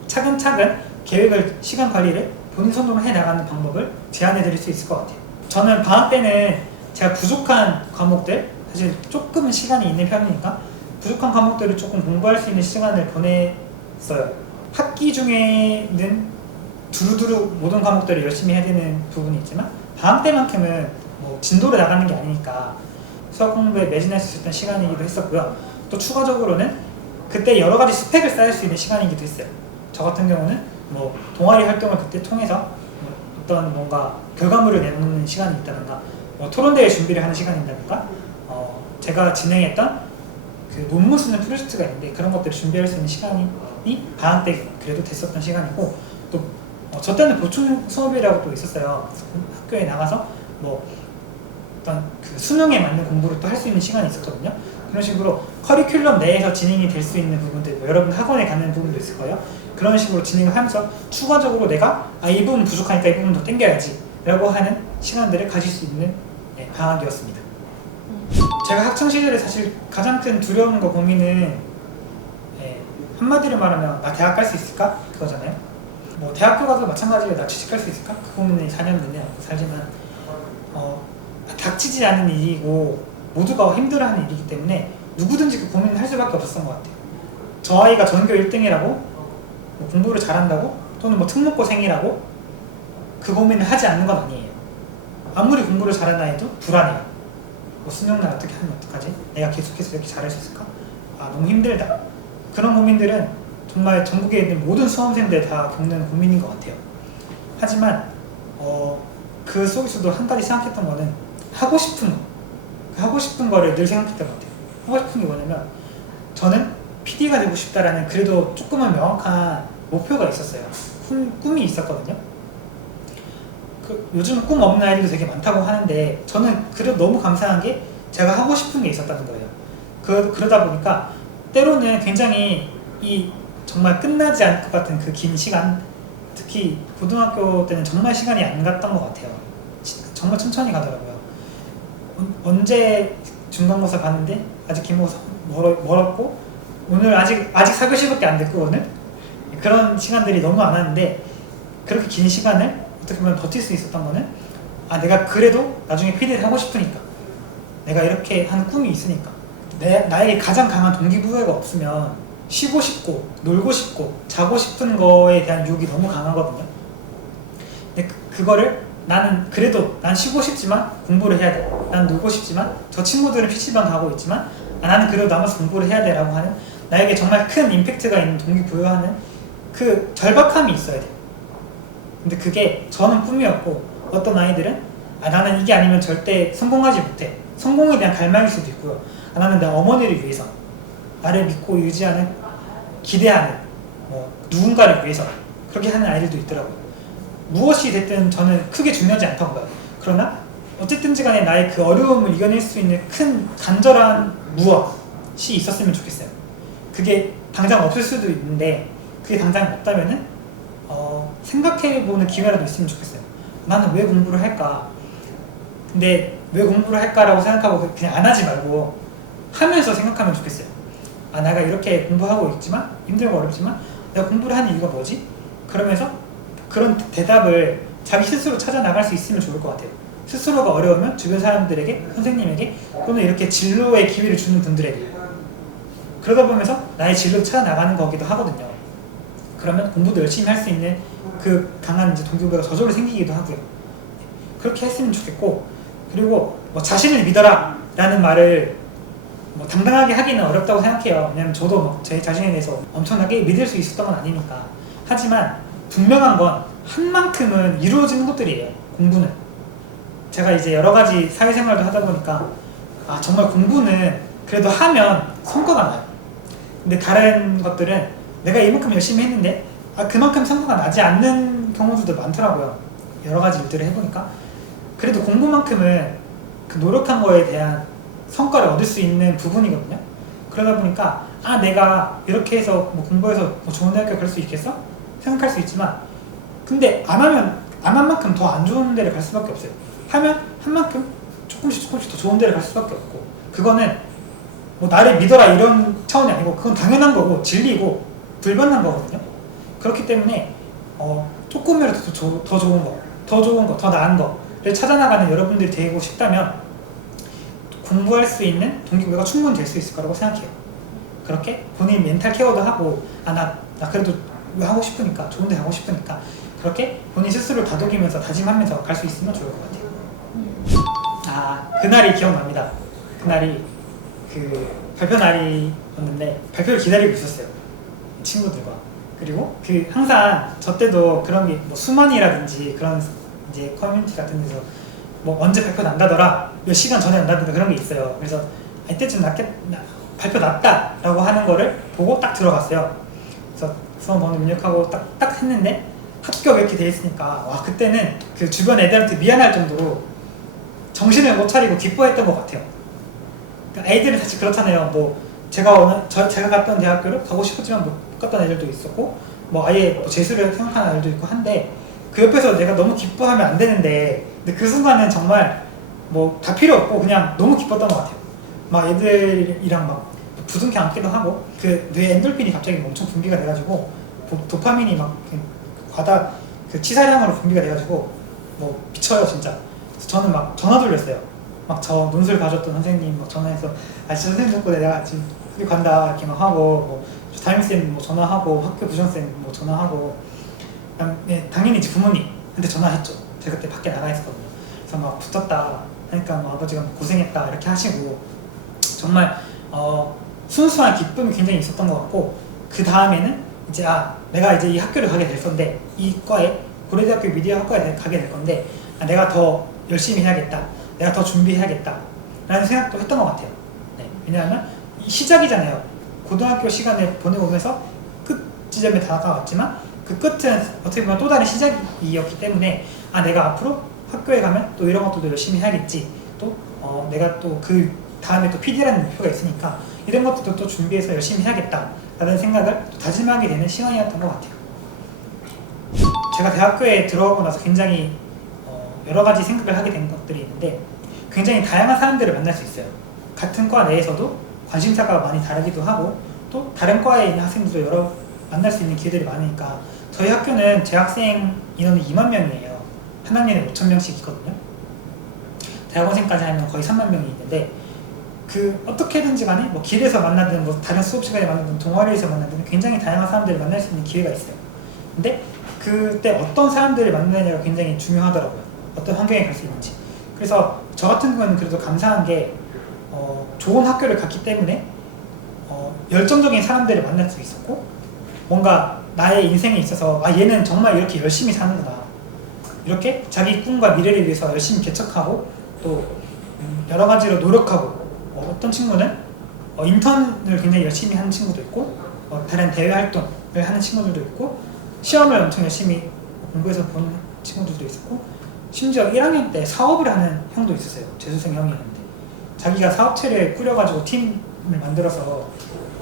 차근차근 계획을, 시간 관리를 본인 손으로 해나가는 방법을 제안해 드릴 수 있을 것 같아요. 저는 방학 때는 제가 부족한 과목들, 사실 조금은 시간이 있는 편이니까 부족한 과목들을 조금 공부할 수 있는 시간을 보냈어요. 학기 중에는 두루두루 모든 과목들을 열심히 해야 되는 부분이 있지만 방학 때만큼은 뭐 진도를 나가는 게 아니니까 수학 공부에 매진할 수 있었던 시간이기도 했었고요. 또 추가적으로는 그때 여러 가지 스펙을 쌓을 수 있는 시간이기도 했어요. 저 같은 경우는 뭐 동아리 활동을 그때 통해서 어떤 뭔가 결과물을 내놓는 시간이 있다든가 뭐 토론대회 준비를 하는 시간이 있다든가 제가 진행했던 그 논문 쓰는 프로젝트가 있는데 그런 것들을 준비할 수 있는 시간이 방학 때 그래도 됐었던 시간이고 또 저 때는 보충 수업이라고 또 있었어요. 학교에 나가서 뭐 어떤 그 수능에 맞는 공부를 또 할 수 있는 시간이 있었거든요. 그런 식으로 커리큘럼 내에서 진행이 될 수 있는 부분들, 뭐 여러분 학원에 가는 부분도 있을 거예요. 그런 식으로 진행을 하면서 추가적으로 내가 이 부분 부족하니까 이 부분 더 땡겨야지 라고 하는 시간들을 가질 수 있는 방학이었습니다. 제가 학창시절에 사실 가장 큰 두려움과 고민은 한마디로 말하면 나 대학 갈 수 있을까? 그거잖아요. 뭐 대학교 가도 마찬가지로 나 취직할 수 있을까? 그 고민을 4년 내내 하고 살지만 닥치지 않은 일이고 모두가 힘들어하는 일이기 때문에 누구든지 그 고민을 할 수밖에 없었던 것 같아요. 저 아이가 전교 1등이라고 뭐 공부를 잘한다고 또는 뭐 특목고생이라고 그 고민을 하지 않는 건 아니에요. 아무리 공부를 잘하는 아이도 불안해요. 뭐 수능날 어떻게 하면 어떡하지? 내가 계속해서 이렇게 잘할 수 있을까? 너무 힘들다. 그런 고민들은 정말 전국에 있는 모든 수험생들 다 겪는 고민인 것 같아요. 하지만 그 속에서도 한 가지 생각했던 거는 하고 싶은 거를 늘 생각했던 것 같아요. 하고 싶은 게 뭐냐면 저는 PD가 되고 싶다라는 그래도 조금은 명확한 목표가 있었어요. 꿈이 있었거든요. 요즘 꿈 없는 아이들도 되게 많다고 하는데 저는 그래도 너무 감사한 게 제가 하고 싶은 게 있었다는 거예요. 그러다 보니까 때로는 굉장히 정말 끝나지 않을 것 같은 그 긴 시간, 특히 고등학교 때는 정말 시간이 안 갔던 것 같아요. 정말 천천히 가더라고요. 언제 중간고사 봤는데 아직 기말고사 멀었고 오늘 아직 4교시밖에 안 됐고 오늘 그런 시간들이 너무 안 왔는데 그렇게 긴 시간을 어떻게 보면 버틸 수 있었던 거는 내가 그래도 나중에 PD를 하고 싶으니까, 내가 이렇게 하는 꿈이 있으니까, 나에게 가장 강한 동기부여가 없으면 쉬고 싶고 놀고 싶고 자고 싶은 거에 대한 유혹이 너무 강하거든요. 근데 그거를 나는 그래도 난 쉬고 싶지만 공부를 해야 돼, 난 놀고 싶지만 저 친구들은 PC방 가고 있지만 나는 그래도 남아서 공부를 해야 돼 라고 하는, 나에게 정말 큰 임팩트가 있는 동기부여하는 그 절박함이 있어야 돼요. 근데 그게 저는 꿈이었고, 어떤 아이들은 나는 이게 아니면 절대 성공하지 못해, 성공에 대한 갈망일 수도 있고요. 나는 내 어머니를 위해서, 나를 믿고 유지하는, 기대하는 누군가를 위해서 그렇게 하는 아이들도 있더라고요. 무엇이 됐든 저는 크게 중요하지 않다고 봐요. 그러나 어쨌든지 간에 나의 그 어려움을 이겨낼 수 있는 큰 간절한 무엇이 있었으면 좋겠어요. 그게 당장 없을 수도 있는데, 그게 당장 없다면은 생각해보는 기회라도 있으면 좋겠어요. 나는 왜 공부를 할까? 근데 왜 공부를 할까라고 생각하고 그냥 안 하지 말고 하면서 생각하면 좋겠어요. 내가 이렇게 공부하고 있지만, 힘들고 어렵지만 내가 공부를 하는 이유가 뭐지? 그러면서 그런 대답을 자기 스스로 찾아 나갈 수 있으면 좋을 것 같아요. 스스로가 어려우면 주변 사람들에게, 선생님에게, 또는 이렇게 진로의 기회를 주는 분들에게, 그러다 보면서 나의 진로를 찾아 나가는 거기도 하거든요. 그러면 공부도 열심히 할 수 있는 그 강한 이제 동기부여가 저절로 생기기도 하고요. 그렇게 했으면 좋겠고, 그리고 자신을 믿어라 라는 말을 당당하게 하기는 어렵다고 생각해요. 왜냐면 저도 제 자신에 대해서 엄청나게 믿을 수 있었던 건 아니니까. 하지만 분명한 건 한 만큼은 이루어지는 것들이에요. 공부는. 제가 이제 여러 가지 사회생활도 하다 보니까 정말 공부는 그래도 하면 성과가 나요. 근데 다른 것들은 내가 이만큼 열심히 했는데 그만큼 성과가 나지 않는 경우들도 많더라고요. 여러 가지 일들을 해보니까. 그래도 공부만큼은 그 노력한 거에 대한 성과를 얻을 수 있는 부분이거든요. 그러다 보니까 내가 이렇게 해서 공부해서 좋은 대학교 갈 수 있겠어? 생각할 수 있지만, 근데 안 한 만큼 더 안 좋은 데를 갈 수밖에 없어요. 하면 한 만큼 조금씩 더 좋은 데를 갈 수밖에 없고, 그거는 나를 믿어라 이런 차원이 아니고 그건 당연한 거고 진리고 불변한 거거든요. 그렇기 때문에 조금이라도 더 좋은 거, 더 나은 거를 찾아나가는 여러분들이 되고 싶다면 공부할 수 있는 동기부여가 충분히 될 수 있을 거라고 생각해요. 그렇게 본인 멘탈 케어도 하고, 나 그래도 하고 싶으니까, 좋은 데 가고 싶으니까, 그렇게 본인 스스로를 다독이면서 다짐하면서 갈 수 있으면 좋을 것 같아요. 그날이 기억납니다. 그날이 그 발표 날이었는데 발표를 기다리고 있었어요, 친구들과. 그리고 항상 저 때도 그런 게 수만이라든지 그런 이제 커뮤니티 같은 데서 언제 발표 난다더라, 몇 시간 전에 난다더라, 그런 게 있어요. 그래서 이때쯤 발표 났다 라고 하는 거를 보고 딱 들어갔어요. 그래서 수험 번호 입력하고 딱 했는데 합격 이렇게 돼 있으니까 그때는 그 주변 애들한테 미안할 정도로 정신을 못 차리고 기뻐했던 것 같아요. 그러니까 애들은 사실 그렇잖아요. 제가 갔던 대학교를 가고 싶었지만 못 갔던 애들도 있었고, 아예 재수를 생각하는 애들도 있고 한데, 그 옆에서 내가 너무 기뻐하면 안 되는데, 근데 그 순간은 정말 다 필요 없고 그냥 너무 기뻤던 것 같아요. 애들이랑 부둥켜 안기도 하고, 뇌 엔돌핀이 갑자기 엄청 분비가 돼가지고 도파민이 과다 치사량으로 분비가 돼가지고 미쳐요 진짜. 그래서 저는 전화 돌렸어요. 저 논술 봐줬던 선생님 전화해서 진짜 선생님 덕분에 내가 지금 학교 간다 이렇게 하고, 담임쌤 전화하고, 학교 부장쌤 전화하고, 당연히 이제 부모님한테 전화했죠. 제가 그때 밖에 나가 있었거든요. 그래서 붙었다 하니까 아버지가 고생했다 이렇게 하시고, 정말 순수한 기쁨이 굉장히 있었던 것 같고, 그 다음에는 이제 내가 이제 이 학교를 가게 될 건데, 이 과에 고려대학교 미디어 학과에 가게 될 건데, 내가 더 열심히 해야겠다, 내가 더 준비해야겠다 라는 생각도 했던 것 같아요. 왜냐하면 시작이잖아요. 고등학교 시간을 보내고 오면서 끝 지점에 다가왔지만 그 끝은 어떻게 보면 또 다른 시작이었기 때문에 내가 앞으로 학교에 가면 또 이런 것도 열심히 해야겠지, 또 내가 또 그 다음에 또 PD라는 목표가 있으니까 이런 것들도 또 준비해서 열심히 해야겠다 라는 생각을 또 다짐하게 되는 시간이었던 것 같아요. 제가 대학교에 들어오고 나서 굉장히 여러 가지 생각을 하게 된 것들이 있는데, 굉장히 다양한 사람들을 만날 수 있어요. 같은 과 내에서도 관심사가 많이 다르기도 하고, 또 다른 과에 있는 학생들도 여러 만날 수 있는 기회들이 많으니까, 저희 학교는 재학생 인원이 2만 명이에요. 한 학년에 5,000명씩 있거든요. 대학원생까지 하면 거의 3만 명이 있는데 그 어떻게든지 간에 뭐 길에서 만나든 뭐 다른 수업 시간에 만나든 동아리에서 만나든 굉장히 다양한 사람들을 만날 수 있는 기회가 있어요. 근데 그때 어떤 사람들을 만나느냐가 굉장히 중요하더라고요. 어떤 환경에 갈 수 있는지. 그래서 저 같은 경우는 그래도 감사한 게 좋은 학교를 갔기 때문에 열정적인 사람들을 만날 수 있었고 뭔가 나의 인생에 있어서 아 얘는 정말 이렇게 열심히 사는구나, 이렇게 자기 꿈과 미래를 위해서 열심히 개척하고 또 여러 가지로 노력하고 어떤 친구는 인턴을 굉장히 열심히 하는 친구도 있고 다른 대외 활동을 하는 친구들도 있고 시험을 엄청 열심히 공부해서 보는 친구들도 있었고 심지어 1학년 때 사업을 하는 형도 있었어요. 재수생 형이었는데 자기가 사업체를 꾸려가지고 팀을 만들어서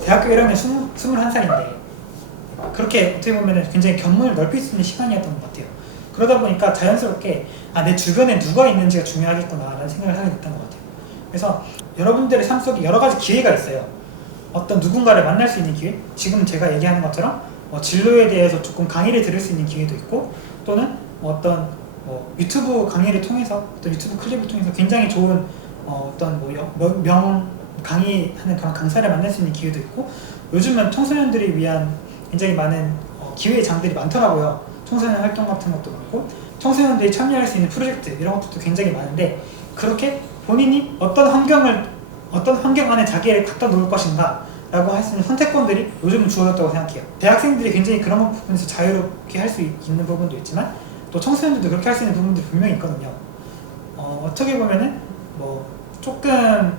대학교 1학년 21살인데 그렇게 어떻게 보면 굉장히 견문을 넓힐 수 있는 시간이었던 것 같아요. 그러다 보니까 자연스럽게 내 주변에 누가 있는지가 중요하겠구나 라는 생각을 하게 됐던 것 같아요. 그래서 여러분들의 삶 속에 여러 가지 기회가 있어요. 어떤 누군가를 만날 수 있는 기회, 지금 제가 얘기하는 것처럼 진로에 대해서 조금 강의를 들을 수 있는 기회도 있고 또는 어떤 유튜브 강의를 통해서 어떤 유튜브 클립을 통해서 굉장히 좋은 어떤 명 강의하는 그런 강사를 만날 수 있는 기회도 있고 요즘은 청소년들을 위한 굉장히 많은 기회의 장들이 많더라고요. 청소년 활동 같은 것도 많고 청소년들이 참여할 수 있는 프로젝트 이런 것도 굉장히 많은데 그렇게 본인이 어떤 환경 안에 자기를 갖다 놓을 것인가 라고 할 수 있는 선택권들이 요즘은 주어졌다고 생각해요. 대학생들이 굉장히 그런 부분에서 자유롭게 할 수 있는 부분도 있지만 또 청소년들도 그렇게 할 수 있는 부분들이 분명히 있거든요. 어떻게 보면은 조금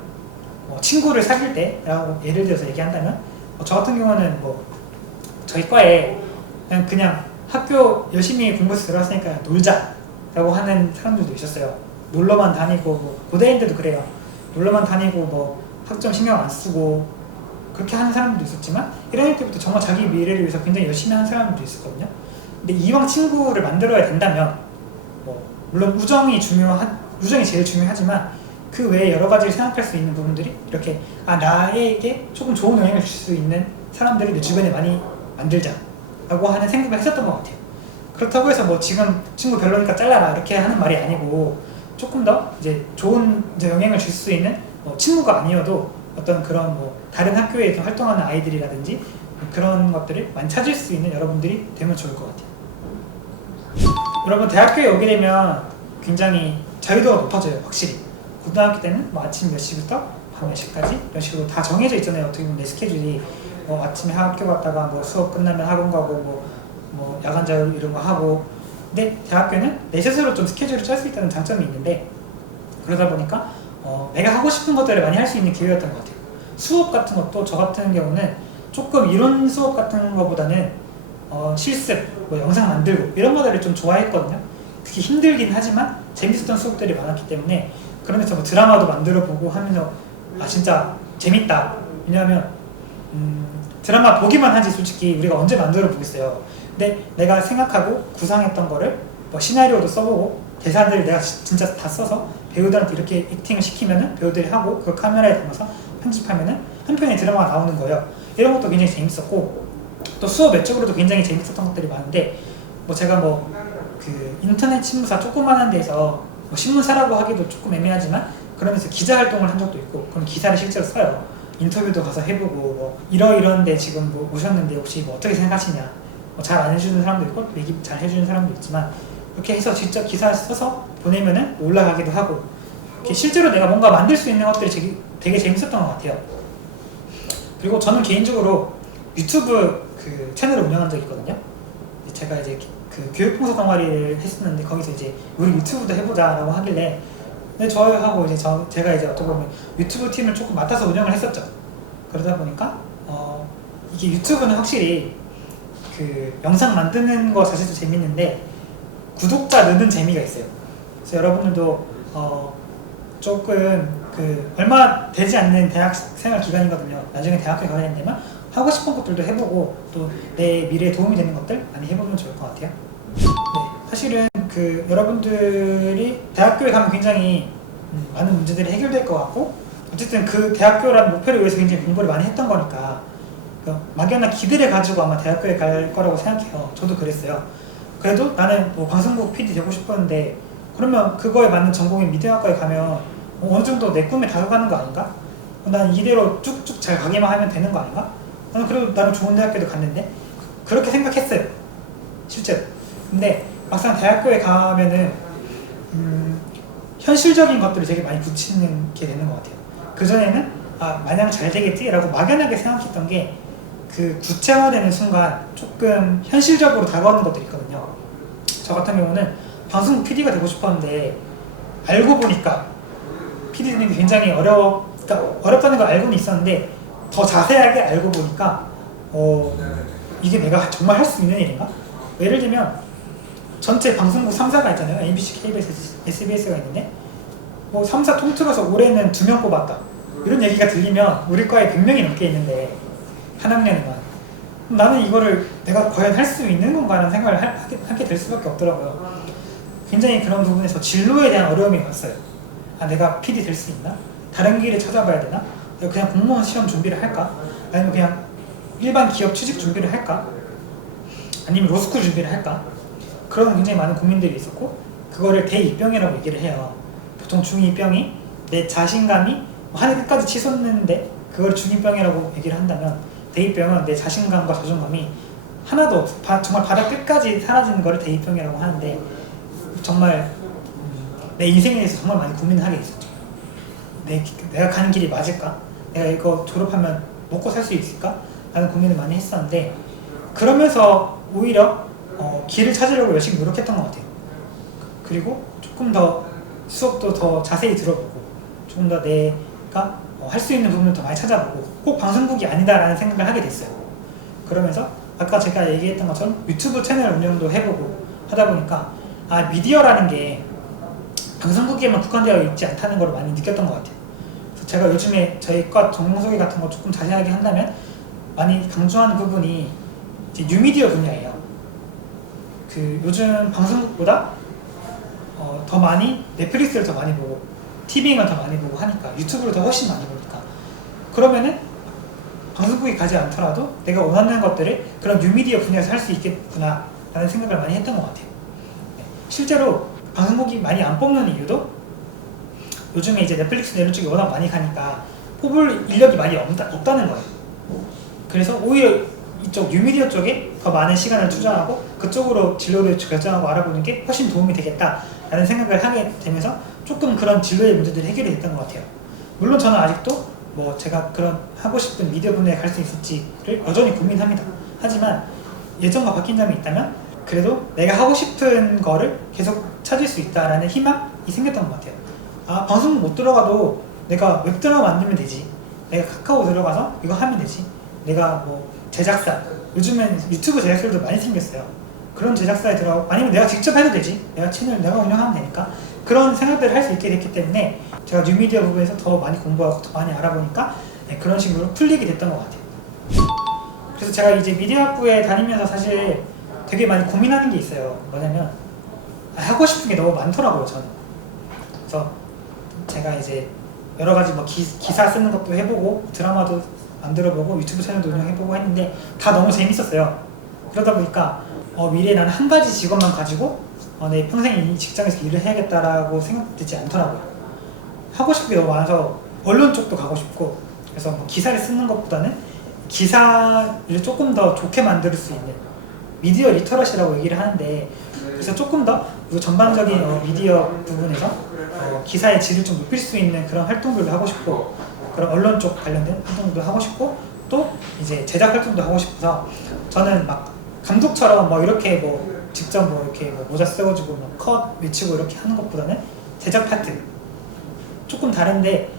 친구를 사귈 때라고 예를 들어서 얘기한다면 저 같은 경우는 저희 과에 그냥 학교 열심히 공부해서 들어왔으니까 놀자 라고 하는 사람들도 있었어요. 놀러만 다니고 고대인들도 그래요. 놀러만 다니고 학점 신경 안 쓰고 그렇게 하는 사람들도 있었지만 1학년 때부터 정말 자기 미래를 위해서 굉장히 열심히 하는 사람들도 있었거든요. 근데 이왕 친구를 만들어야 된다면 물론 우정이 제일 중요하지만 그 외에 여러 가지를 생각할 수 있는 부분들이 이렇게 나에게 조금 좋은 영향을 줄 수 있는 사람들을 내 주변에 많이 만들자 라고 하는 생각을 했었던 것 같아요. 그렇다고 해서 지금 친구 별로니까 잘라라 이렇게 하는 말이 아니고 조금 더 이제 좋은 영향을 줄 수 있는 친구가 아니어도 어떤 그런 다른 학교에서 활동하는 아이들이라든지 그런 것들을 많이 찾을 수 있는 여러분들이 되면 좋을 것 같아요. 여러분 대학교에 오게 되면 굉장히 자유도가 높아져요. 확실히 고등학교 때는 아침 몇 시부터 밤 몇 시까지 이런 식으로 다 정해져 있잖아요. 어떻게 보면 내 스케줄이 아침에 학교 갔다가 수업 끝나면 학원 가고 야간 자율 이런 거 하고. 근데 대학교는 내 스스로 좀 스케줄을 짤 수 있다는 장점이 있는데 그러다 보니까 내가 하고 싶은 것들을 많이 할 수 있는 기회였던 것 같아요. 수업 같은 것도 저 같은 경우는 조금 이론 수업 같은 것보다는 실습, 영상 만들고 이런 것들을 좀 좋아했거든요. 특히 힘들긴 하지만 재밌었던 수업들이 많았기 때문에 그런 데서 드라마도 만들어 보고 하면서 진짜 재밌다. 왜냐하면 드라마 보기만 하지 솔직히 우리가 언제 만들어 보겠어요. 근데 내가 생각하고 구상했던 거를 시나리오도 써보고 대사들 내가 진짜 다 써서 배우들한테 이렇게 액팅을 시키면은 배우들이 하고 그걸 카메라에 담아서 편집하면은 한 편의 드라마가 나오는 거예요. 이런 것도 굉장히 재밌었고 또 수업 외적으로도 굉장히 재밌었던 것들이 많은데 제가 그 인터넷 신문사 조그만한 데서 신문사라고 하기도 조금 애매하지만 그러면서 기자 활동을 한 적도 있고 그럼 기사를 실제로 써요. 인터뷰도 가서 해보고 이러이러한데 지금 오셨는데 혹시 어떻게 생각하시냐, 잘 안 해주는 사람도 있고 얘기 잘 해주는 사람도 있지만 그렇게 해서 직접 기사 써서 보내면은 올라가기도 하고 이렇게 실제로 내가 뭔가 만들 수 있는 것들이 되게 재밌었던 것 같아요. 그리고 저는 개인적으로 유튜브 그 채널을 운영한 적이 있거든요. 제가 이제 그 교육봉사 동아리를 했었는데 거기서 이제 우리 유튜브도 해보자라고 하길래 저하고 이제 제가 이제 어떻게 보면 유튜브 팀을 조금 맡아서 운영을 했었죠. 그러다 보니까 이게 유튜브는 확실히 그 영상 만드는 거 자체도 재밌는데 구독자 느는 재미가 있어요. 그래서 여러분들도 조금 얼마 되지 않는 대학생활 기간이거든요. 나중에 대학교에 가야 되는데만 하고 싶은 것들도 해보고 또 내 미래에 도움이 되는 것들 많이 해보면 좋을 것 같아요. 네, 사실은 여러분들이 대학교에 가면 굉장히 많은 문제들이 해결될 것 같고 어쨌든 그 대학교라는 목표를 위해서 굉장히 공부를 많이 했던 거니까 막연한 기대를 가지고 아마 대학교에 갈 거라고 생각해요. 저도 그랬어요. 그래도 나는 방송국 PD 되고 싶었는데 그러면 그거에 맞는 전공인 미디어학과에 가면 어느 정도 내 꿈에 다가가는 거 아닌가? 난 이대로 쭉쭉 잘 가기만 하면 되는 거 아닌가? 나는 그래도 나름 좋은 대학교도 갔는데 그렇게 생각했어요, 실제로. 근데 막상 대학교에 가면은 현실적인 것들을 되게 많이 붙이는 게 되는 것 같아요. 그전에는 마냥 잘 되겠지? 라고 막연하게 생각했던 게 그 구체화되는 순간 조금 현실적으로 다가오는 것들이 있거든요. 저 같은 경우는 방송국 PD가 되고 싶었는데 알고 보니까 PD 되는 게 굉장히 그러니까 어렵다는 걸 알고는 있었는데 더 자세하게 알고 보니까 이게 내가 정말 할 수 있는 일인가? 예를 들면 전체 방송국 3사가 있잖아요. MBC, KBS, SBS가 있는데 3사 통틀어서 올해는 2명 뽑았다, 이런 얘기가 들리면 우리 과에 100명이 넘게 있는데 한 학년에만 나는 이거를 내가 과연 할 수 있는 건가 라는 생각을 하게 될 수밖에 없더라고요. 굉장히 그런 부분에서 진로에 대한 어려움이 왔어요. 내가 PD 될 수 있나? 다른 길을 찾아봐야 되나? 내가 그냥 공무원 시험 준비를 할까? 아니면 그냥 일반 기업 취직 준비를 할까? 아니면 로스쿨 준비를 할까? 그런 굉장히 많은 고민들이 있었고, 그거를 대입병이라고 얘기를 해요. 보통 중2병이 내 자신감이 하늘 끝까지 치솟는데 그걸 중2병이라고 얘기를 한다면, 대입병은 내 자신감과 자존감이 하나도 없어, 정말 바닥 끝까지 사라지는 거를 대입병이라고 하는데, 정말 내 인생에 대해서 정말 많이 고민을 하게 됐었죠. 내가 가는 길이 맞을까? 내가 이거 졸업하면 먹고 살 수 있을까? 라는 고민을 많이 했었는데, 그러면서 오히려 길을 찾으려고 열심히 노력했던 것 같아요. 그리고 조금 더 수업도 더 자세히 들어보고, 조금 더 내가 할 수 있는 부분을 더 많이 찾아보고, 꼭 방송국이 아니다라는 생각을 하게 됐어요. 그러면서 아까 제가 얘기했던 것처럼 유튜브 채널 운영도 해보고 하다 보니까 미디어라는 게 방송국에만 국한되어 있지 않다는 걸 많이 느꼈던 것 같아요. 그래서 제가 요즘에 저희 과 전공 소개 같은 거 조금 자세하게 한다면 많이 강조하는 부분이 이제 뉴미디어 분야예요. 요즘 방송국보다 더 많이 넷플릭스를 더 많이 보고 TV만 더 많이 보고 하니까, 유튜브를 더 훨씬 많이 보니까, 그러면은 방송국에 가지 않더라도 내가 원하는 것들을 그런 뉴미디어 분야에서 할 수 있겠구나 라는 생각을 많이 했던 것 같아요. 실제로 방송국이 많이 안 뽑는 이유도 요즘에 이제 넷플릭스 이런 쪽이 워낙 많이 가니까 뽑을 인력이 많이 없다는 거예요. 그래서 오히려 이쪽 뉴미디어 쪽에 더 많은 시간을 투자하고 그쪽으로 진로를 결정하고 알아보는 게 훨씬 도움이 되겠다라는 생각을 하게 되면서 조금 그런 진로의 문제들이 해결이 됐던 것 같아요. 물론 저는 아직도 제가 그런 하고 싶은 미디어 분야에 갈 수 있을지를 여전히 고민합니다. 하지만 예전과 바뀐 점이 있다면 그래도 내가 하고 싶은 거를 계속 찾을 수 있다라는 희망이 생겼던 것 같아요. 방송 못 들어가도 내가 웹드라마 만들면 되지, 내가 카카오 들어가서 이거 하면 되지, 내가 제작사, 요즘엔 유튜브 제작사들도 많이 생겼어요. 그런 제작사에 들어가고, 아니면 내가 직접 해도 되지, 내가 채널 내가 운영하면 되니까, 그런 생각들을 할 수 있게 됐기 때문에 제가 뉴미디어 부분에서 더 많이 공부하고 더 많이 알아보니까 그런 식으로 풀리게 됐던 것 같아요. 그래서 제가 이제 미디어학부에 다니면서 사실 되게 많이 고민하는 게 있어요. 뭐냐면 하고 싶은 게 너무 많더라고요, 저는. 그래서 제가 이제 여러 가지 기사 쓰는 것도 해보고 드라마도 만들어보고 유튜브 채널도 운영해보고 했는데 다 너무 재밌었어요. 그러다 보니까 미래에 나는 한 가지 직업만 가지고 내 평생 이 직장에서 일을 해야겠다라고 생각되지 않더라고요. 하고 싶은 게 너무 많아서 언론 쪽도 가고 싶고, 그래서 기사를 쓰는 것보다는 기사를 조금 더 좋게 만들 수 있는 미디어 리터러시라고 얘기를 하는데, 그래서 조금 더 전반적인 미디어 부분에서 기사의 질을 좀 높일 수 있는 그런 활동들도 하고 싶고, 그런 언론 쪽 관련된 활동도 하고 싶고, 또 이제 제작 활동도 하고 싶어서 저는 감독처럼 이렇게 직접 이렇게 모자 세워주고 컷 외치고 이렇게 하는 것보다는 제작 파트 조금 다른데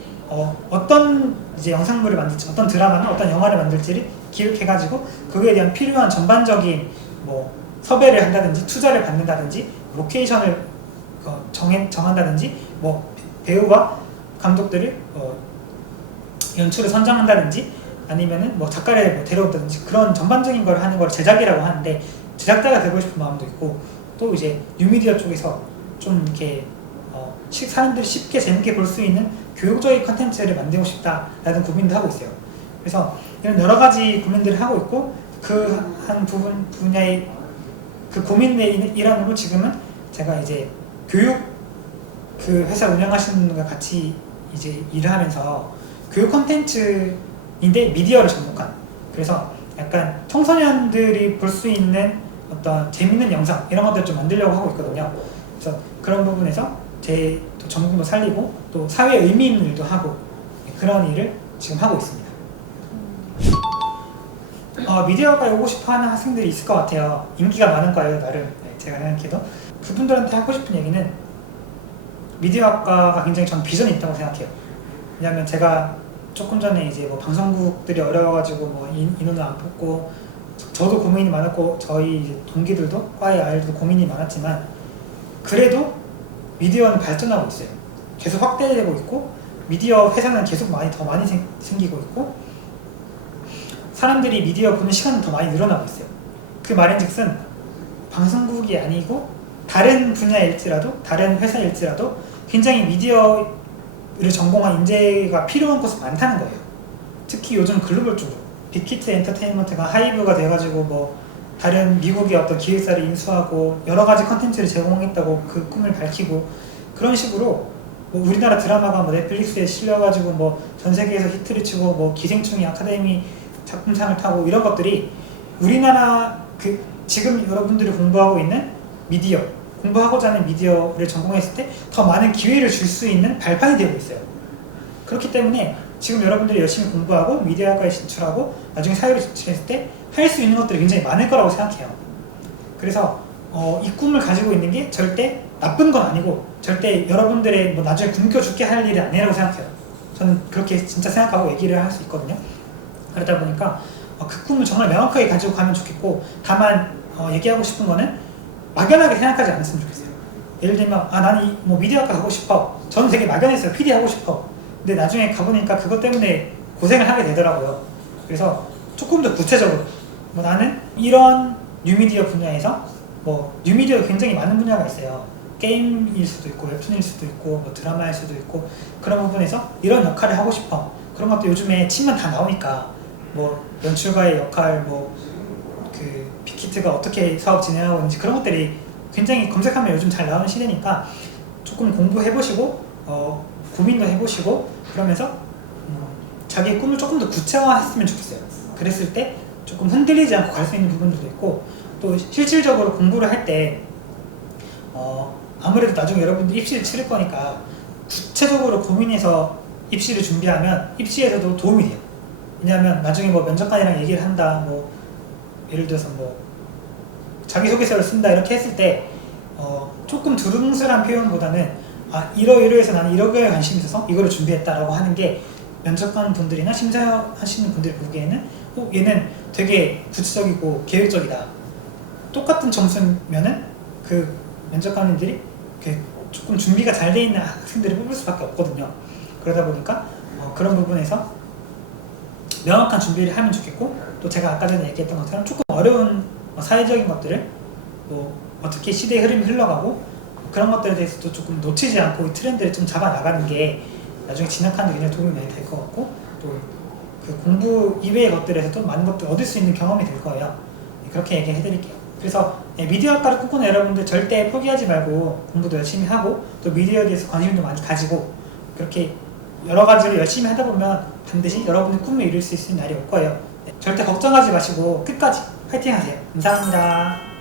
어떤 이제 영상물을 만들지, 어떤 드라마나 어떤 영화를 만들지를 기획해가지고 그거에 대한 필요한 전반적인 섭외를 한다든지 투자를 받는다든지 로케이션을 정한다든지 배우와 감독들을 연출을 선정한다든지 아니면은 작가를 데려온다든지 그런 전반적인 걸 하는 걸 제작이라고 하는데, 제작자가 되고 싶은 마음도 있고, 또 이제 뉴미디어 쪽에서 좀 이렇게 사람들이 쉽게 재밌게 볼 수 있는 교육적인 컨텐츠를 만들고 싶다라는 고민도 하고 있어요. 그래서 이런 여러 가지 고민들을 하고 있고, 그 한 분야의 그 고민의 일환으로 지금은 제가 이제 교육 그 회사 운영하시는 분과 같이 이제 일을 하면서 교육 콘텐츠인데 미디어를 접목한, 그래서 약간 청소년들이 볼 수 있는 어떤 재밌는 영상 이런 것들을 좀 만들려고 하고 있거든요. 그래서 그런 부분에서 제 또 전공도 살리고 또 사회에 의미 있는 일도 하고 그런 일을 지금 하고 있습니다. 미디어과에 오고 싶어하는 학생들이 있을 것 같아요. 인기가 많은 과예요, 나름. 네, 제가 생각해도 그분들한테 하고 싶은 얘기는 미디어학과가 굉장히 전 비전이 있다고 생각해요. 왜냐하면 제가 조금 전에 이제 뭐 방송국들이 어려워가지고 뭐 인원을 안 뽑고 저도 고민이 많았고 저희 이제 동기들도 과의 아이들도 고민이 많았지만 그래도 미디어는 발전하고 있어요. 계속 확대되고 있고 미디어 회사는 계속 더 많이 생기고 있고 사람들이 미디어 보는 시간은 더 많이 늘어나고 있어요. 그 말인즉슨 방송국이 아니고 다른 분야일지라도 다른 회사일지라도 굉장히 미디어를 전공한 인재가 필요한 곳이 많다는 거예요. 특히 요즘 글로벌 쪽으로 빅히트 엔터테인먼트가 하이브가 돼가지고 뭐 다른 미국의 어떤 기획사를 인수하고 여러 가지 컨텐츠를 제공했다고 그 꿈을 밝히고 그런 식으로 뭐 우리나라 드라마가 뭐 넷플릭스에 실려가지고 뭐 전 세계에서 히트를 치고 뭐 기생충이 아카데미 작품상을 타고 이런 것들이 우리나라 지금 여러분들이 공부하고 있는 미디어, 공부하고자 하는 미디어를 전공했을 때 더 많은 기회를 줄 수 있는 발판이 되고 있어요. 그렇기 때문에 지금 여러분들이 열심히 공부하고 미디어학과에 진출하고 나중에 사회로 진출했을 때 할 수 있는 것들이 굉장히 많을 거라고 생각해요. 그래서 이 꿈을 가지고 있는 게 절대 나쁜 건 아니고 절대 여러분들의 뭐 나중에 굶겨 죽게 할 일이 아니라고 생각해요. 저는 그렇게 진짜 생각하고 얘기를 할 수 있거든요. 그러다 보니까 그 꿈을 정말 명확하게 가지고 가면 좋겠고 다만 얘기하고 싶은 거는 막연하게 생각하지 않았으면 좋겠어요. 예를 들면 나는 뭐 미디어학과 가고 싶어. 저는 되게 막연했어요. PD 하고 싶어. 근데 나중에 가보니까 그것 때문에 고생을 하게 되더라고요. 그래서 조금 더 구체적으로 나는 이런 뉴미디어 분야에서 뭐 뉴미디어 굉장히 많은 분야가 있어요. 게임일 수도 있고 웹툰일 수도 있고 뭐 드라마일 수도 있고 그런 부분에서 이런 역할을 하고 싶어. 그런 것도 요즘에 치면 다 나오니까 뭐 연출가의 역할, 뭐 그 빅히트가 어떻게 사업 진행하고 있는지 그런 것들이 굉장히 검색하면 요즘 잘 나오는 시대니까 조금 공부해보시고 고민도 해보시고 그러면서 자기의 꿈을 조금 더 구체화했으면 좋겠어요. 그랬을 때 조금 흔들리지 않고 갈 수 있는 부분들도 있고 또 실질적으로 공부를 할 때 아무래도 나중에 여러분들 입시를 치를 거니까 구체적으로 고민해서 입시를 준비하면 입시에서도 도움이 돼요. 왜냐하면 나중에 뭐 면접관이랑 얘기를 한다, 뭐 예를 들어서 뭐 자기소개서를 쓴다 이렇게 했을 때 조금 두루뭉술한 표현보다는 이러이러해서 나는 이거에 관심이 있어서 이거를 준비했다라고 하는 게 면접관 분들이나 심사하시는 분들이 보기에는 얘는 되게 구체적이고 계획적이다. 똑같은 점수면은 그 면접관님들이 조금 준비가 잘 돼 있는 학생들을 뽑을 수밖에 없거든요. 그러다 보니까 그런 부분에서 명확한 준비를 하면 좋겠고 또 제가 아까 전에 얘기했던 것처럼 조금 어려운 사회적인 것들을 뭐 어떻게 시대의 흐름이 흘러가고 그런 것들에 대해서도 조금 놓치지 않고 이 트렌드를 좀 잡아 나가는 게 나중에 진학하는 데 굉장히 도움이 많이 될 것 같고 또 그 공부 이외의 것들에서도 많은 것들 얻을 수 있는 경험이 될 거예요. 그렇게 얘기해 드릴게요. 그래서 미디어학과를 꿈꾸는 여러분들 절대 포기하지 말고 공부도 열심히 하고 또 미디어에 대해서 관심도 많이 가지고 그렇게 여러 가지를 열심히 하다 보면 반드시 여러분의 꿈을 이룰 수 있는 날이 올 거예요. 절대 걱정하지 마시고 끝까지 파이팅 하세요. 감사합니다.